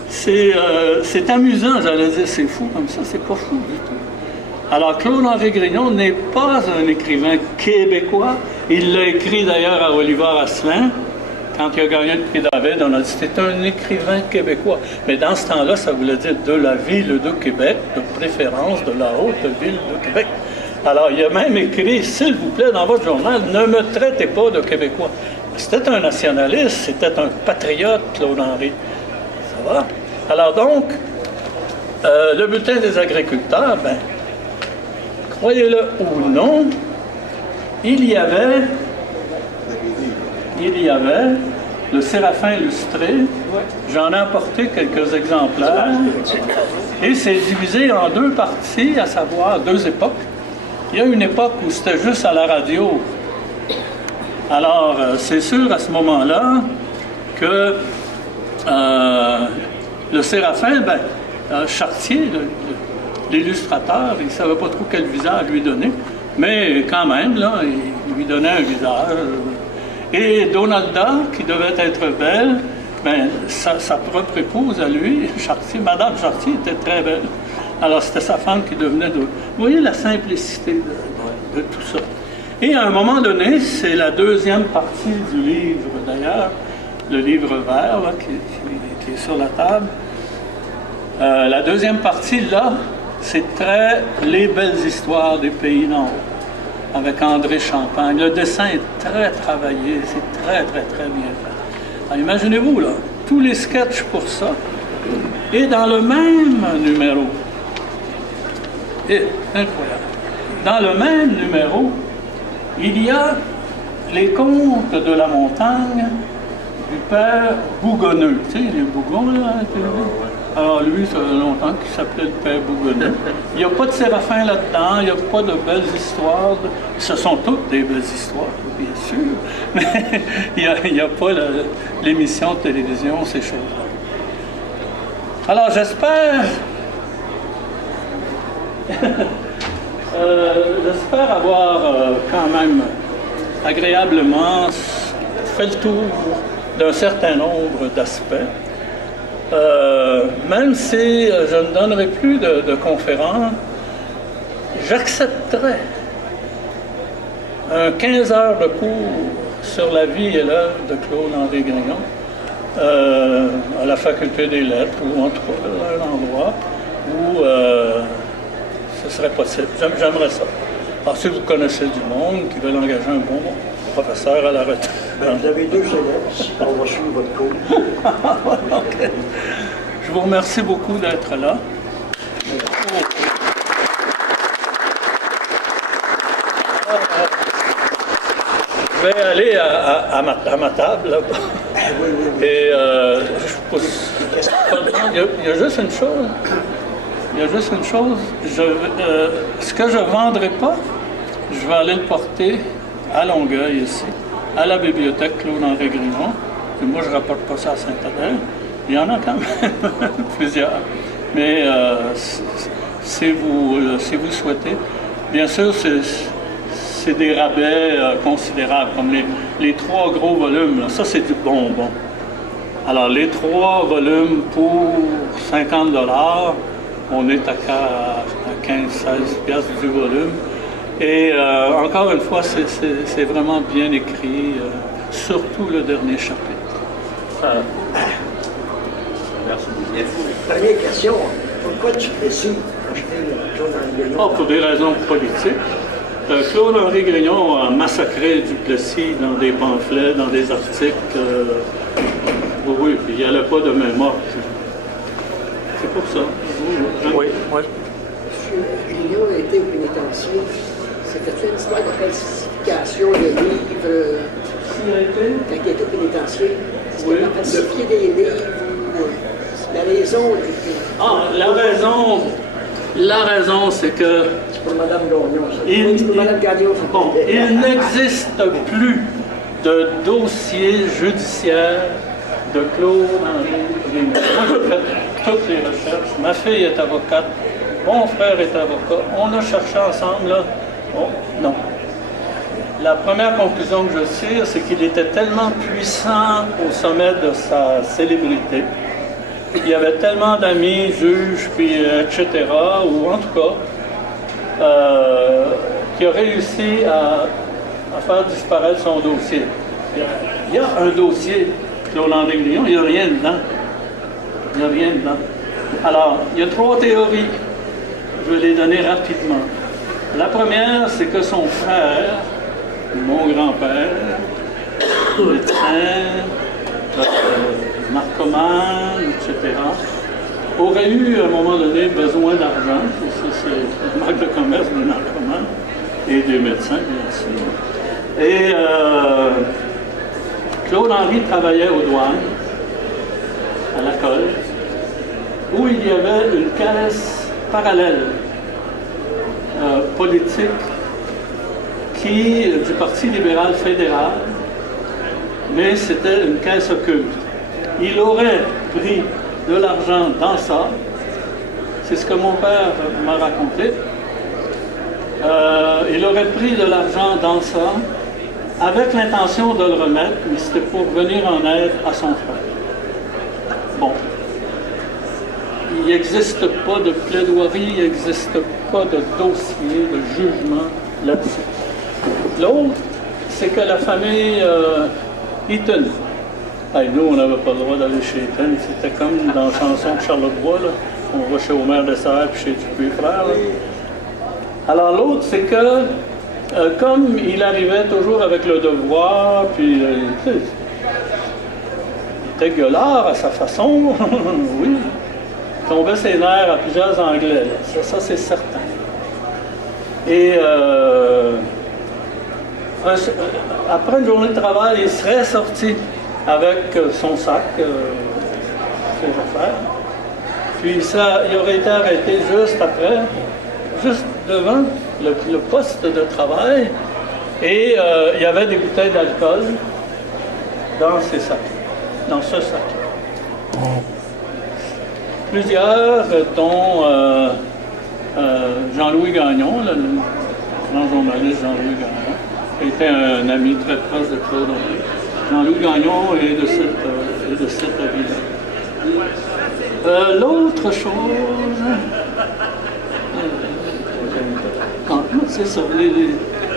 C'est amusant, j'allais dire, c'est fou comme ça, c'est pas fou du tout. Alors, Claude-Henri Grignon n'est pas un écrivain québécois. Il l'a écrit d'ailleurs à Oliver Asselin. Quand il a gagné le prix David, on a dit que c'était un écrivain québécois. Mais dans ce temps-là, ça voulait dire de la ville de Québec, de préférence de la haute ville de Québec. Alors, il a même écrit, s'il vous plaît, dans votre journal, ne me traitez pas de Québécois. C'était un nationaliste, c'était un patriote, Claude-Henri. Ça va? Alors donc, le bulletin des agriculteurs, ben, croyez-le ou non, il y avait le Séraphin illustré. J'en ai apporté quelques exemplaires. Et c'est divisé en deux parties, à savoir deux époques. Il y a une époque où c'était juste à la radio. Alors, c'est sûr à ce moment-là que le Séraphin, ben, Chartier, l'illustrateur, il ne savait pas trop quel visage lui donner, mais quand même, là, il lui donnait un visage. Et Donalda, qui devait être belle, ben, sa propre épouse à lui, Chartier, Madame Chartier, était très belle. Alors, c'était sa femme qui devenait de... Vous voyez la simplicité de tout ça. Et à un moment donné, c'est la deuxième partie du livre, d'ailleurs, le livre vert, là, qui est sur la table. La deuxième partie, là, c'est les belles histoires des pays d'en haut, avec André Champagne. Le dessin est très travaillé, c'est très, très, très bien fait. Alors, imaginez-vous, là, tous les sketchs pour ça. Et dans le même numéro, et incroyable, dans le même numéro, il y a les contes de la montagne du père Bougonneux. Tu sais, les Bougons, là, à la télévision. Alors lui, ça fait longtemps qu'il s'appelait le père Bougonneux. Il n'y a pas de Séraphin là-dedans, il n'y a pas de belles histoires. Ce sont toutes des belles histoires, bien sûr, mais il n'y a pas l'émission de télévision, ces choses-là. Alors j'espère... j'espère avoir quand même agréablement fait le tour d'un certain nombre d'aspects. Même si je ne donnerai plus de conférences, j'accepterais un 15 heures de cours sur la vie et l'œuvre de Claude-Henri Grignon à la Faculté des Lettres ou en tout cas à un endroit où ce serait possible. J'aimerais ça. Alors, si vous connaissez du monde qui veut engager un bon professeur à la retraite. Vous avez 2 élèves, on va suivre votre cours. Okay. Je vous remercie beaucoup d'être là. Je vais aller à ma table là-bas. Et je pousse. Il y a juste une chose. Ce que je ne vendrai pas, je vais aller le porter à Longueuil ici, à la bibliothèque Claude-Henri Grignon. Et moi, je ne rapporte pas ça à Sainte-Adèle. Il y en a quand même plusieurs. Mais si vous souhaitez, bien sûr, c'est des rabais considérables, comme les 3 gros volumes. Là. Ça, c'est du bonbon. Alors, les 3 volumes pour 50 $, on est à 15-16 piastres du volume. Et encore une fois, c'est vraiment bien écrit, surtout le dernier chapitre. Merci. Première question, pourquoi tu décides d'acheter Claude-Henri Grignon? Pour des raisons politiques. Claude-Henri Grignon a massacré Duplessis dans des pamphlets, dans des articles. Oui, il n'y avait pas de mémoire. C'est pour ça. Oui. M. Grignon a été au pénitentiaire. C'était une histoire de falsification de livres quand il était au pénitentiaire. Est-ce qu'il a falsifié des livres ou la raison? La raison, c'est que pour Mme Gagnon. Ça. Il- Oui, c'est pour Mme Gagnon. Bon, il n'existe plus de dossier judiciaire de Claude-Henri Grignon. Moi, j'ai fait toutes les recherches. Ma fille est avocate, mon frère est avocat. On a cherché ensemble, là. Bon, non. La première conclusion que je tire, c'est qu'il était tellement puissant au sommet de sa célébrité. Il y avait tellement d'amis, juges, puis etc., ou en tout cas, qui a réussi à faire disparaître son dossier. Il y a un dossier, Claude-Henri Grignon, il n'y a rien dedans. Il n'y a rien dedans. Alors, il y a 3 théories. Je vais les donner rapidement. La première, c'est que son frère, mon grand-père, médecin, narcomane, etc., aurait eu à un moment donné besoin d'argent. C'est une marque de commerce des narcomanes et des médecins, bien sûr. Et Claude-Henri travaillait aux douanes, à la colle, où il y avait une caisse parallèle politique du Parti libéral fédéral, mais c'était une caisse occulte. Il aurait pris de l'argent dans ça, c'est ce que mon père m'a raconté. Il aurait pris de l'argent dans ça avec l'intention de le remettre, mais c'était pour venir en aide à son frère. Bon. Il n'existe pas de plaidoirie, il n'existe pas de dossier, de jugement là-dessus. L'autre, c'est que la famille Eaton, nous, on n'avait pas le droit d'aller chez Eaton, c'était comme dans la chanson de Charlotte Bois, là. On va chez Omer Dessert puis chez Dupuis Frères. Alors l'autre, c'est que, comme il arrivait toujours avec le devoir, puis il était gueulard à sa façon, oui, il tombait ses nerfs à plusieurs anglais, là. Ça c'est certain. Et après une journée de travail, il serait sorti avec son sac, ses affaires. Puis il aurait été arrêté juste après, juste devant le poste de travail. Et il y avait des bouteilles d'alcool dans ces sacs, dans ce sac. Plusieurs, dont Jean-Louis Gagnon, le grand journaliste Jean-Louis Gagnon, qui était un ami très proche de Claude Henry. Jean-Louis Gagnon est de cet avis-là. L'autre chose, c'est ça,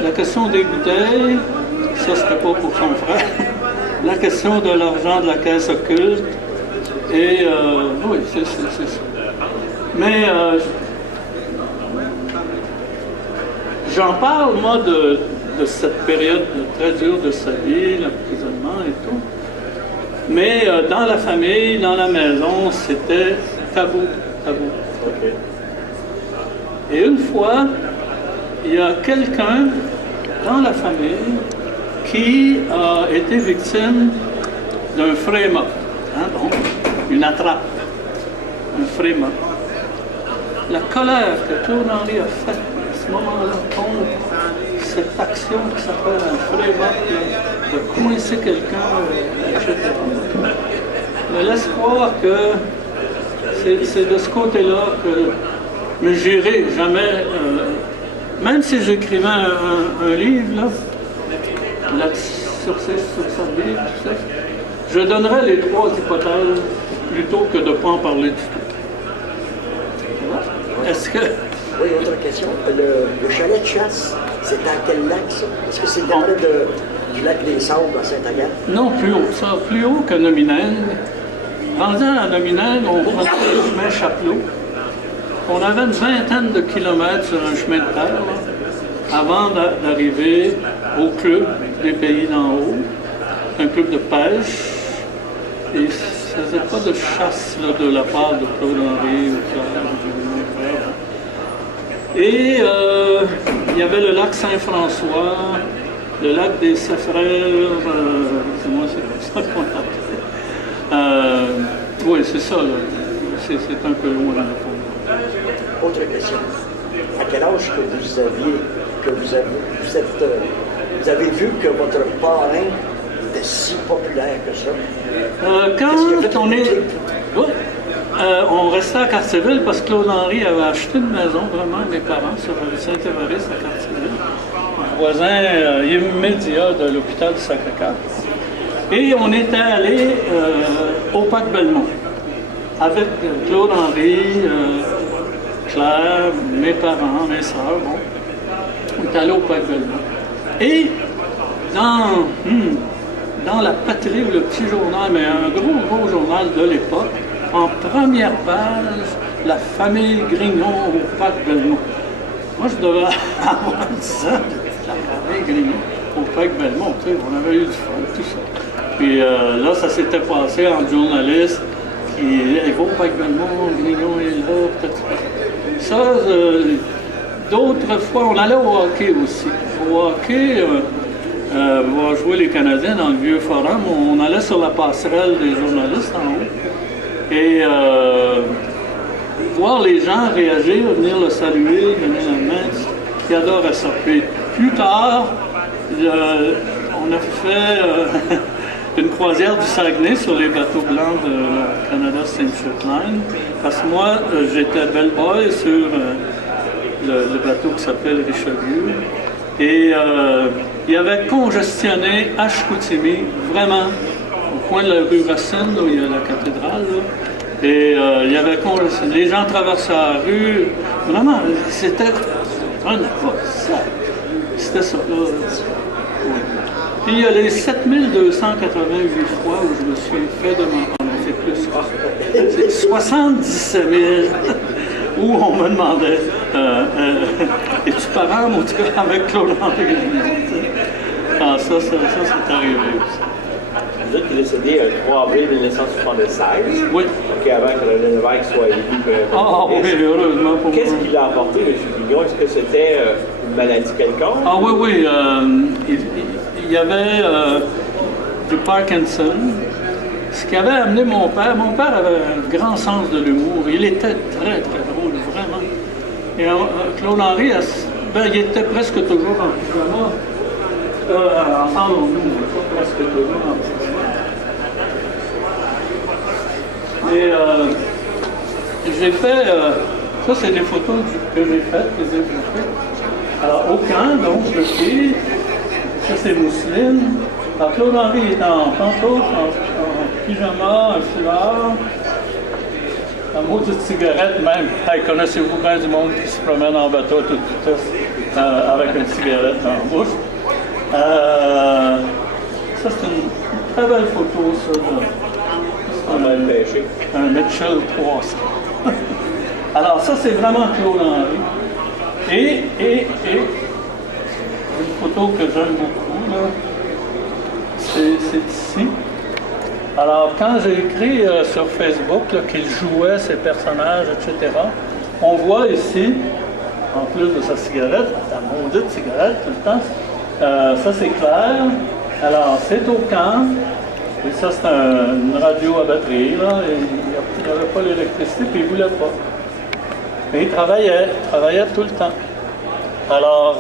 la question des bouteilles, ça c'était pas pour son frère. La question de l'argent de la caisse occulte, et oui, c'est ça. Mais j'en parle, moi, de cette période très dure de sa vie, l'emprisonnement et tout. Mais dans la famille, dans la maison, c'était tabou. OK. Et une fois, il y a quelqu'un dans la famille qui a été victime d'un fréma, donc une attrape, un fréma. La colère que Claude Henry a faite à ce moment-là contre cette action qui s'appelle un fréma, de coincer quelqu'un, etc., me laisse croire que c'est de ce côté-là que mais j'irai jamais, même si j'écrivais un livre là, sur sa vie, tout ça, je donnerais les 3 hypothèses plutôt que de ne pas en parler du tout. Est-ce que... Oui, autre question. Le chalet de chasse, c'est à quel lac, ça? Est-ce que c'est près du lac des Sables à Sainte-Agathe? Non, plus haut, ça, plus haut que Nominègue. Rendu à Nominègue, on prenait le chemin Chapelot. On avait une vingtaine de kilomètres sur un chemin de terre, là, avant d'arriver au club des pays d'en haut, un club de pêche. Et il ne faisait pas de chasse là, de la part de Claude Henry ou Pierre. Et il y avait le lac Saint-François, le lac des Safrères, c'est moi, c'est comme ça qu'on l'appelle. Oui, c'est ça, là. C'est un peu loin. Autre question. À quel âge que vous avez vu que votre parrain était si populaire que ça? On restait à Cartierville parce que Claude Henry avait acheté une maison, vraiment, mes parents, sur Saint-Évariste à Cartierville, voisin immédiat de l'hôpital du Sacré-Cœur. Et on était allé au Parc Belmont avec Claude Henry, Claire, mes parents, mes soeurs. Bon. On est allé au Parc Belmont. Et dans la Patrie, ou le petit journal, mais un gros journal de l'époque, en première page, la famille Grignon au Parc Belmont. Moi, je devais avoir 10 ans, la famille Grignon au Parc Belmont. Tu sais, on avait eu du fun, tout ça. Puis là, ça s'était passé en journaliste qui va au Parc Belmont, Grignon est là, peut-être. Ça, d'autres fois, on allait au hockey aussi. Au hockey, on va jouer les Canadiens dans le vieux forum. On allait sur la passerelle des journalistes en haut. Et voir les gens réagir, venir le saluer, donner la main, qui adoraient ça. Puis plus tard, on a fait une croisière du Saguenay sur les bateaux blancs de la Canada Steamship Line, parce que moi, j'étais bellboy sur le bateau qui s'appelle Richelieu, et il y avait congestionné à Chicoutimi, vraiment, au coin de la rue Racine, là, où il y a la cathédrale, là. Et il y avait congestionné. Les gens traversaient la rue. Vraiment, c'était ça. C'était ça. Là. Puis il y a les 7288 fois où je me suis fait demander. C'est plus. C'est 77 000 où on me demandait es-tu parent, en tout cas, avec Claude Henry? Ah, ça, c'est arrivé aussi. Vous êtes décédé le 3 avril 1976. Oui. Donc avant que René Lévesque soit élu. Oui, heureusement pour moi. Qu'est-ce qu'il a apporté, M. Grignon? Est-ce que c'était une maladie quelconque? Ah oui. Il y avait du Parkinson. Ce qui avait amené mon père avait un grand sens de l'humour. Il était très, très drôle, vraiment. Et Claude Henry, il était presque toujours en pyjama. Entendons-nous, presque toujours en pyjama. Et j'ai fait, ça c'est des photos que j'ai faites, que j'ai faites. Alors au camp, donc de filles, ça c'est Mousseline. Alors Claude Henry est en pantoufles, en pyjama, un foulard, un mot de cigarette même. Hey, connaissez-vous bien du monde qui se promène en bateau à toute vitesse avec une cigarette dans la bouche? Ça c'est une très belle photo, ça. Un Mitchell 300. Alors ça c'est vraiment Claude Henry. Et une photo que j'aime beaucoup, là, c'est ici. Alors quand j'ai écrit sur Facebook qu'il jouait ses personnages, etc., on voit ici, en plus de sa cigarette, la maudite cigarette tout le temps, ça c'est Claire. Alors c'est au camp. Et ça, c'est une radio à batterie, là, et il n'y avait pas l'électricité, puis il ne voulait pas. Mais il travaillait tout le temps. Alors,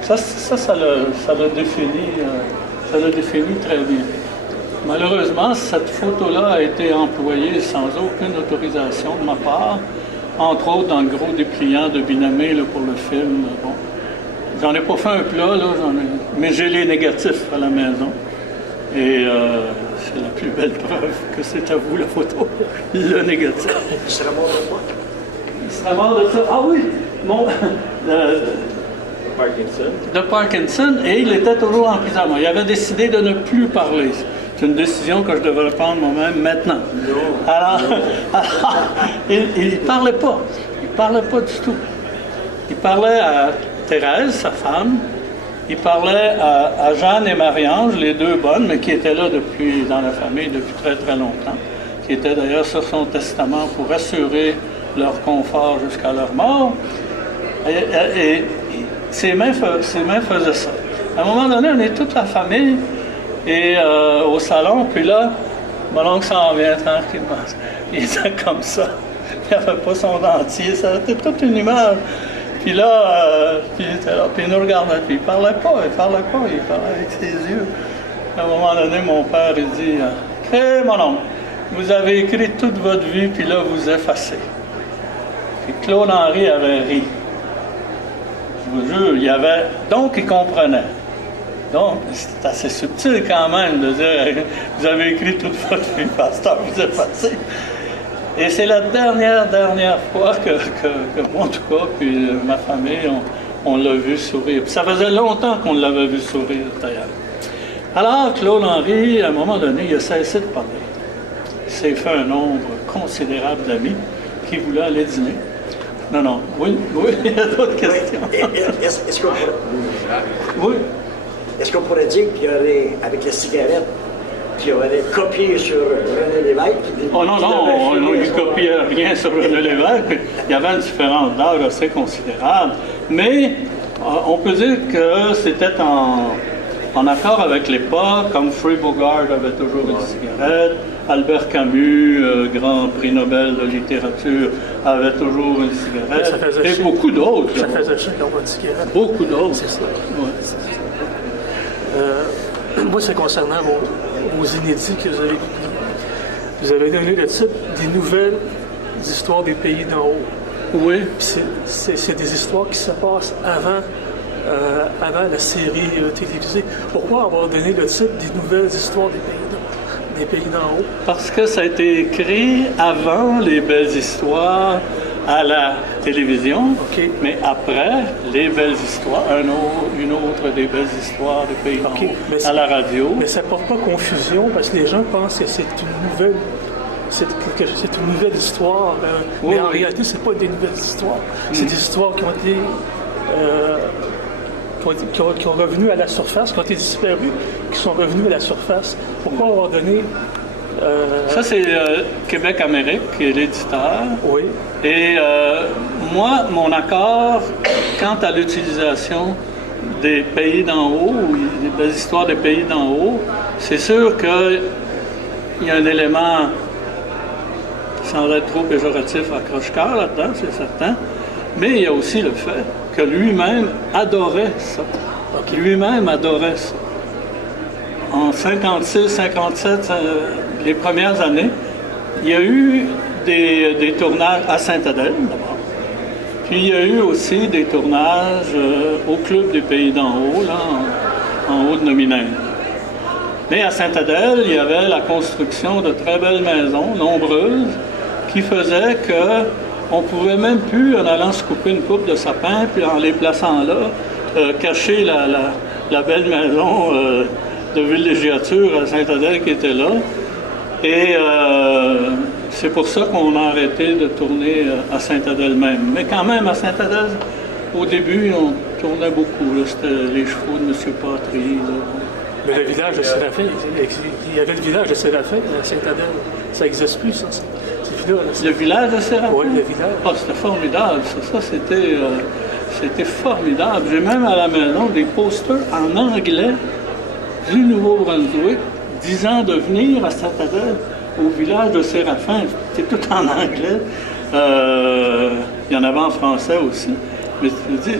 ça l'a défini très bien. Malheureusement, cette photo-là a été employée sans aucune autorisation de ma part, entre autres dans le gros dépliant de Binamé là, pour le film. Bon. J'en ai pas fait un plat, là, mais j'ai les négatifs à la maison. Et c'est la plus belle preuve que c'est à vous la photo, le négatif. Il sera mort de quoi? Il sera mort de ça. Ah oui, Parkinson. De Parkinson, et il était toujours en pyjama. Il avait décidé de ne plus parler. C'est une décision que je devrais prendre moi-même maintenant. Alors, il ne parlait pas. Il ne parlait pas du tout. Il parlait à Thérèse, sa femme. Il parlait à Jeanne et Marie-Ange, les deux bonnes, mais qui étaient là dans la famille depuis très très longtemps, qui étaient d'ailleurs sur son testament pour assurer leur confort jusqu'à leur mort. Et ses mains faisaient ça. À un moment donné, on est toute la famille et au salon, puis là, mon oncle s'en vient tranquillement. Il était comme ça. Il n'avait pas son dentier, ça était toute une image. Puis là, puis il était là, puis il nous regardait, puis il parlait pas, il parlait avec ses yeux. À un moment donné, mon père, il dit, « Hé, mon oncle, vous avez écrit toute votre vie, puis là, vous effacez. » Puis Claude Henry avait ri. Je vous jure, il y avait... Donc, il comprenait. Donc, c'est assez subtil quand même de dire, « Vous avez écrit toute votre vie, pasteur, vous effacez. » Et c'est la dernière fois que moi, en tout cas, puis ma famille, on l'a vu sourire. Puis ça faisait longtemps qu'on l'avait vu sourire, d'ailleurs. Alors, Claude Henry, à un moment donné, il a cessé de parler. Il s'est fait un nombre considérable d'amis qui voulaient aller dîner. Non, oui, il y a d'autres questions. Est-ce qu'on pourrait... Oui. Est-ce qu'on pourrait dire qu'il y aurait, avec la cigarette, qu'il aurait copié sur René Lévesque? Oh non, on ne copiait rien sur René Lévesque. Il y avait une différence d'âge assez considérable. Mais on peut dire que c'était en accord avec l'époque, comme Humphrey Bogart avait toujours une cigarette, Albert Camus, grand prix Nobel de littérature, avait toujours une cigarette, et beaucoup d'autres. Ça faisait chier qu'on voit une cigarette. Beaucoup d'autres. C'est ça. Ouais. Moi, c'est concernant vos inédits que vous avez publiés. Vous avez donné le titre des nouvelles histoires des pays d'en haut. Oui. C'est des histoires qui se passent avant la série télévisée. Pourquoi avoir donné le titre des nouvelles histoires des pays d'en haut? Parce que ça a été écrit avant les belles histoires à la télévision, okay. Mais après, les belles histoires, une autre des belles histoires des pays d'en haut à la radio. Mais ça ne porte pas confusion parce que les gens pensent que c'est une nouvelle... C'est une nouvelle histoire, mais en réalité, ce n'est pas des nouvelles histoires. C'est des histoires qui ont été... qui ont revenu à la surface, qui ont été disparues, qui sont revenues à la surface. Pourquoi avoir donné... Ça, c'est Québec Amérique, qui est l'éditeur. Oui. Et moi, mon accord quant à l'utilisation des pays d'en haut, ou des histoires des pays d'en haut, c'est sûr qu'il y a un élément, sans être trop péjoratif, accroche-cœur là-dedans, c'est certain, mais il y a aussi le fait que lui-même adorait ça. Lui-même adorait ça. En 56, 57, les premières années, il y a eu des tournages à Sainte-Adèle, d'abord. Puis il y a eu aussi des tournages au Club des Pays d'en haut, là, en haut de Nominène. Mais à Sainte-Adèle, il y avait la construction de très belles maisons, nombreuses, qui faisaient qu'on ne pouvait même plus, en allant se couper une coupe de sapin, puis en les plaçant là, cacher la belle maison de villégiature à Sainte-Adèle qui était là. Et c'est pour ça qu'on a arrêté de tourner à Sainte-Adèle même. Mais quand même, à Sainte-Adèle, au début, on tournait beaucoup. C'était les chevaux de M. Patry. Mais le village de Séraphin, il y avait le village de Séraphin à Sainte-Adèle. Ça n'existe plus, ça. Le village de Séraphin? Oui, le village. Oh, c'était formidable. Ça c'était formidable. J'ai même à la maison des posters en anglais du Nouveau-Brunswick disant de venir à Sainte-Adèle, au village de Séraphin. C'était tout en anglais. Il y en avait en français aussi. Mais je dis,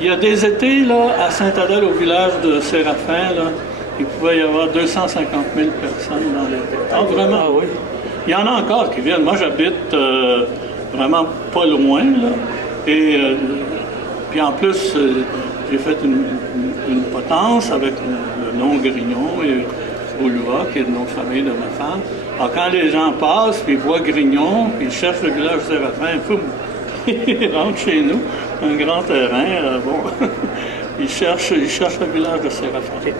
il y a des étés là, à Sainte-Adèle, au village de Séraphin, là, il pouvait y avoir 250 000 personnes dans l'été. Ah, vraiment? Ah oui. Il y en a encore qui viennent. Moi, j'habite vraiment pas loin, là. Et puis en plus, j'ai fait une potence avec le nom Grignon et Oliva, qui est le nom de famille de ma femme. Alors, quand les gens passent, puis ils voient Grignon, puis ils cherchent le village de Séraphin, ils rentrent chez nous, un grand terrain, bon. Ils cherchent le village de Séraphin. Okay.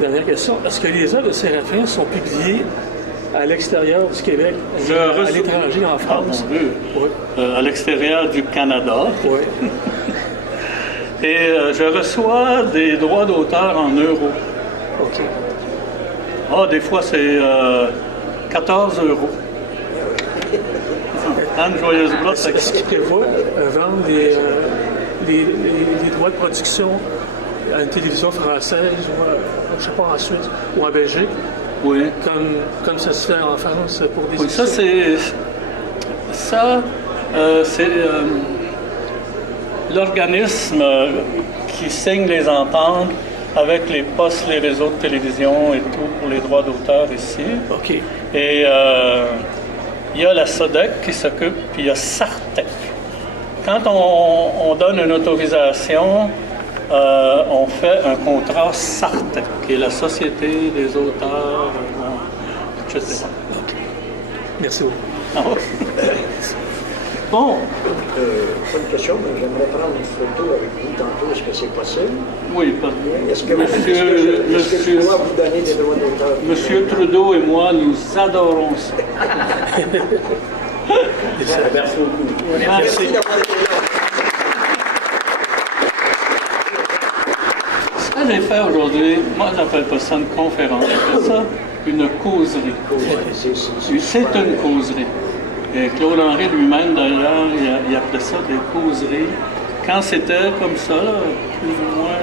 Dernière question. Est-ce que les œuvres de Séraphin sont publiées à l'extérieur du Québec, à l'étranger, en France? Ah, mon Dieu. Oui. À l'extérieur du Canada. Oui. Et je reçois des droits d'auteur en euros. OK. Ah, des fois, c'est 14 euros. Anne Joyeuse Brosse. Est-ce qu'ils prévoient vendre les droits de production à une télévision française ou, je ne sais pas, en Suisse ou en Belgique? Oui. Comme ça se fait en France pour des... Oui, ça, c'est... l'organisme qui signe les ententes avec les postes, les réseaux de télévision et tout pour les droits d'auteur ici. OK. Et il y a la SODEC qui s'occupe, puis il y a Sartec. Quand on donne une autorisation, on fait un contrat Sartec, qui est la Société des auteurs, etc. OK. Merci beaucoup. Ah oui. Bon, Pas une question, mais j'aimerais prendre une photo avec vous tantôt. Est-ce que c'est possible? oui, pardon. Est-ce que je dois vous donner des droits d'auteur? Monsieur Trudeau et moi, nous adorons ça. Merci beaucoup. Merci d'avoir été là. Ce que j'ai fait aujourd'hui, moi, j'appelle pas ça une conférence, j'appelle ça une causerie. C'est une causerie. Et Claude-Henri lui-même, d'ailleurs, il appelait ça des causeries. Quand c'était comme ça, là, plus ou moins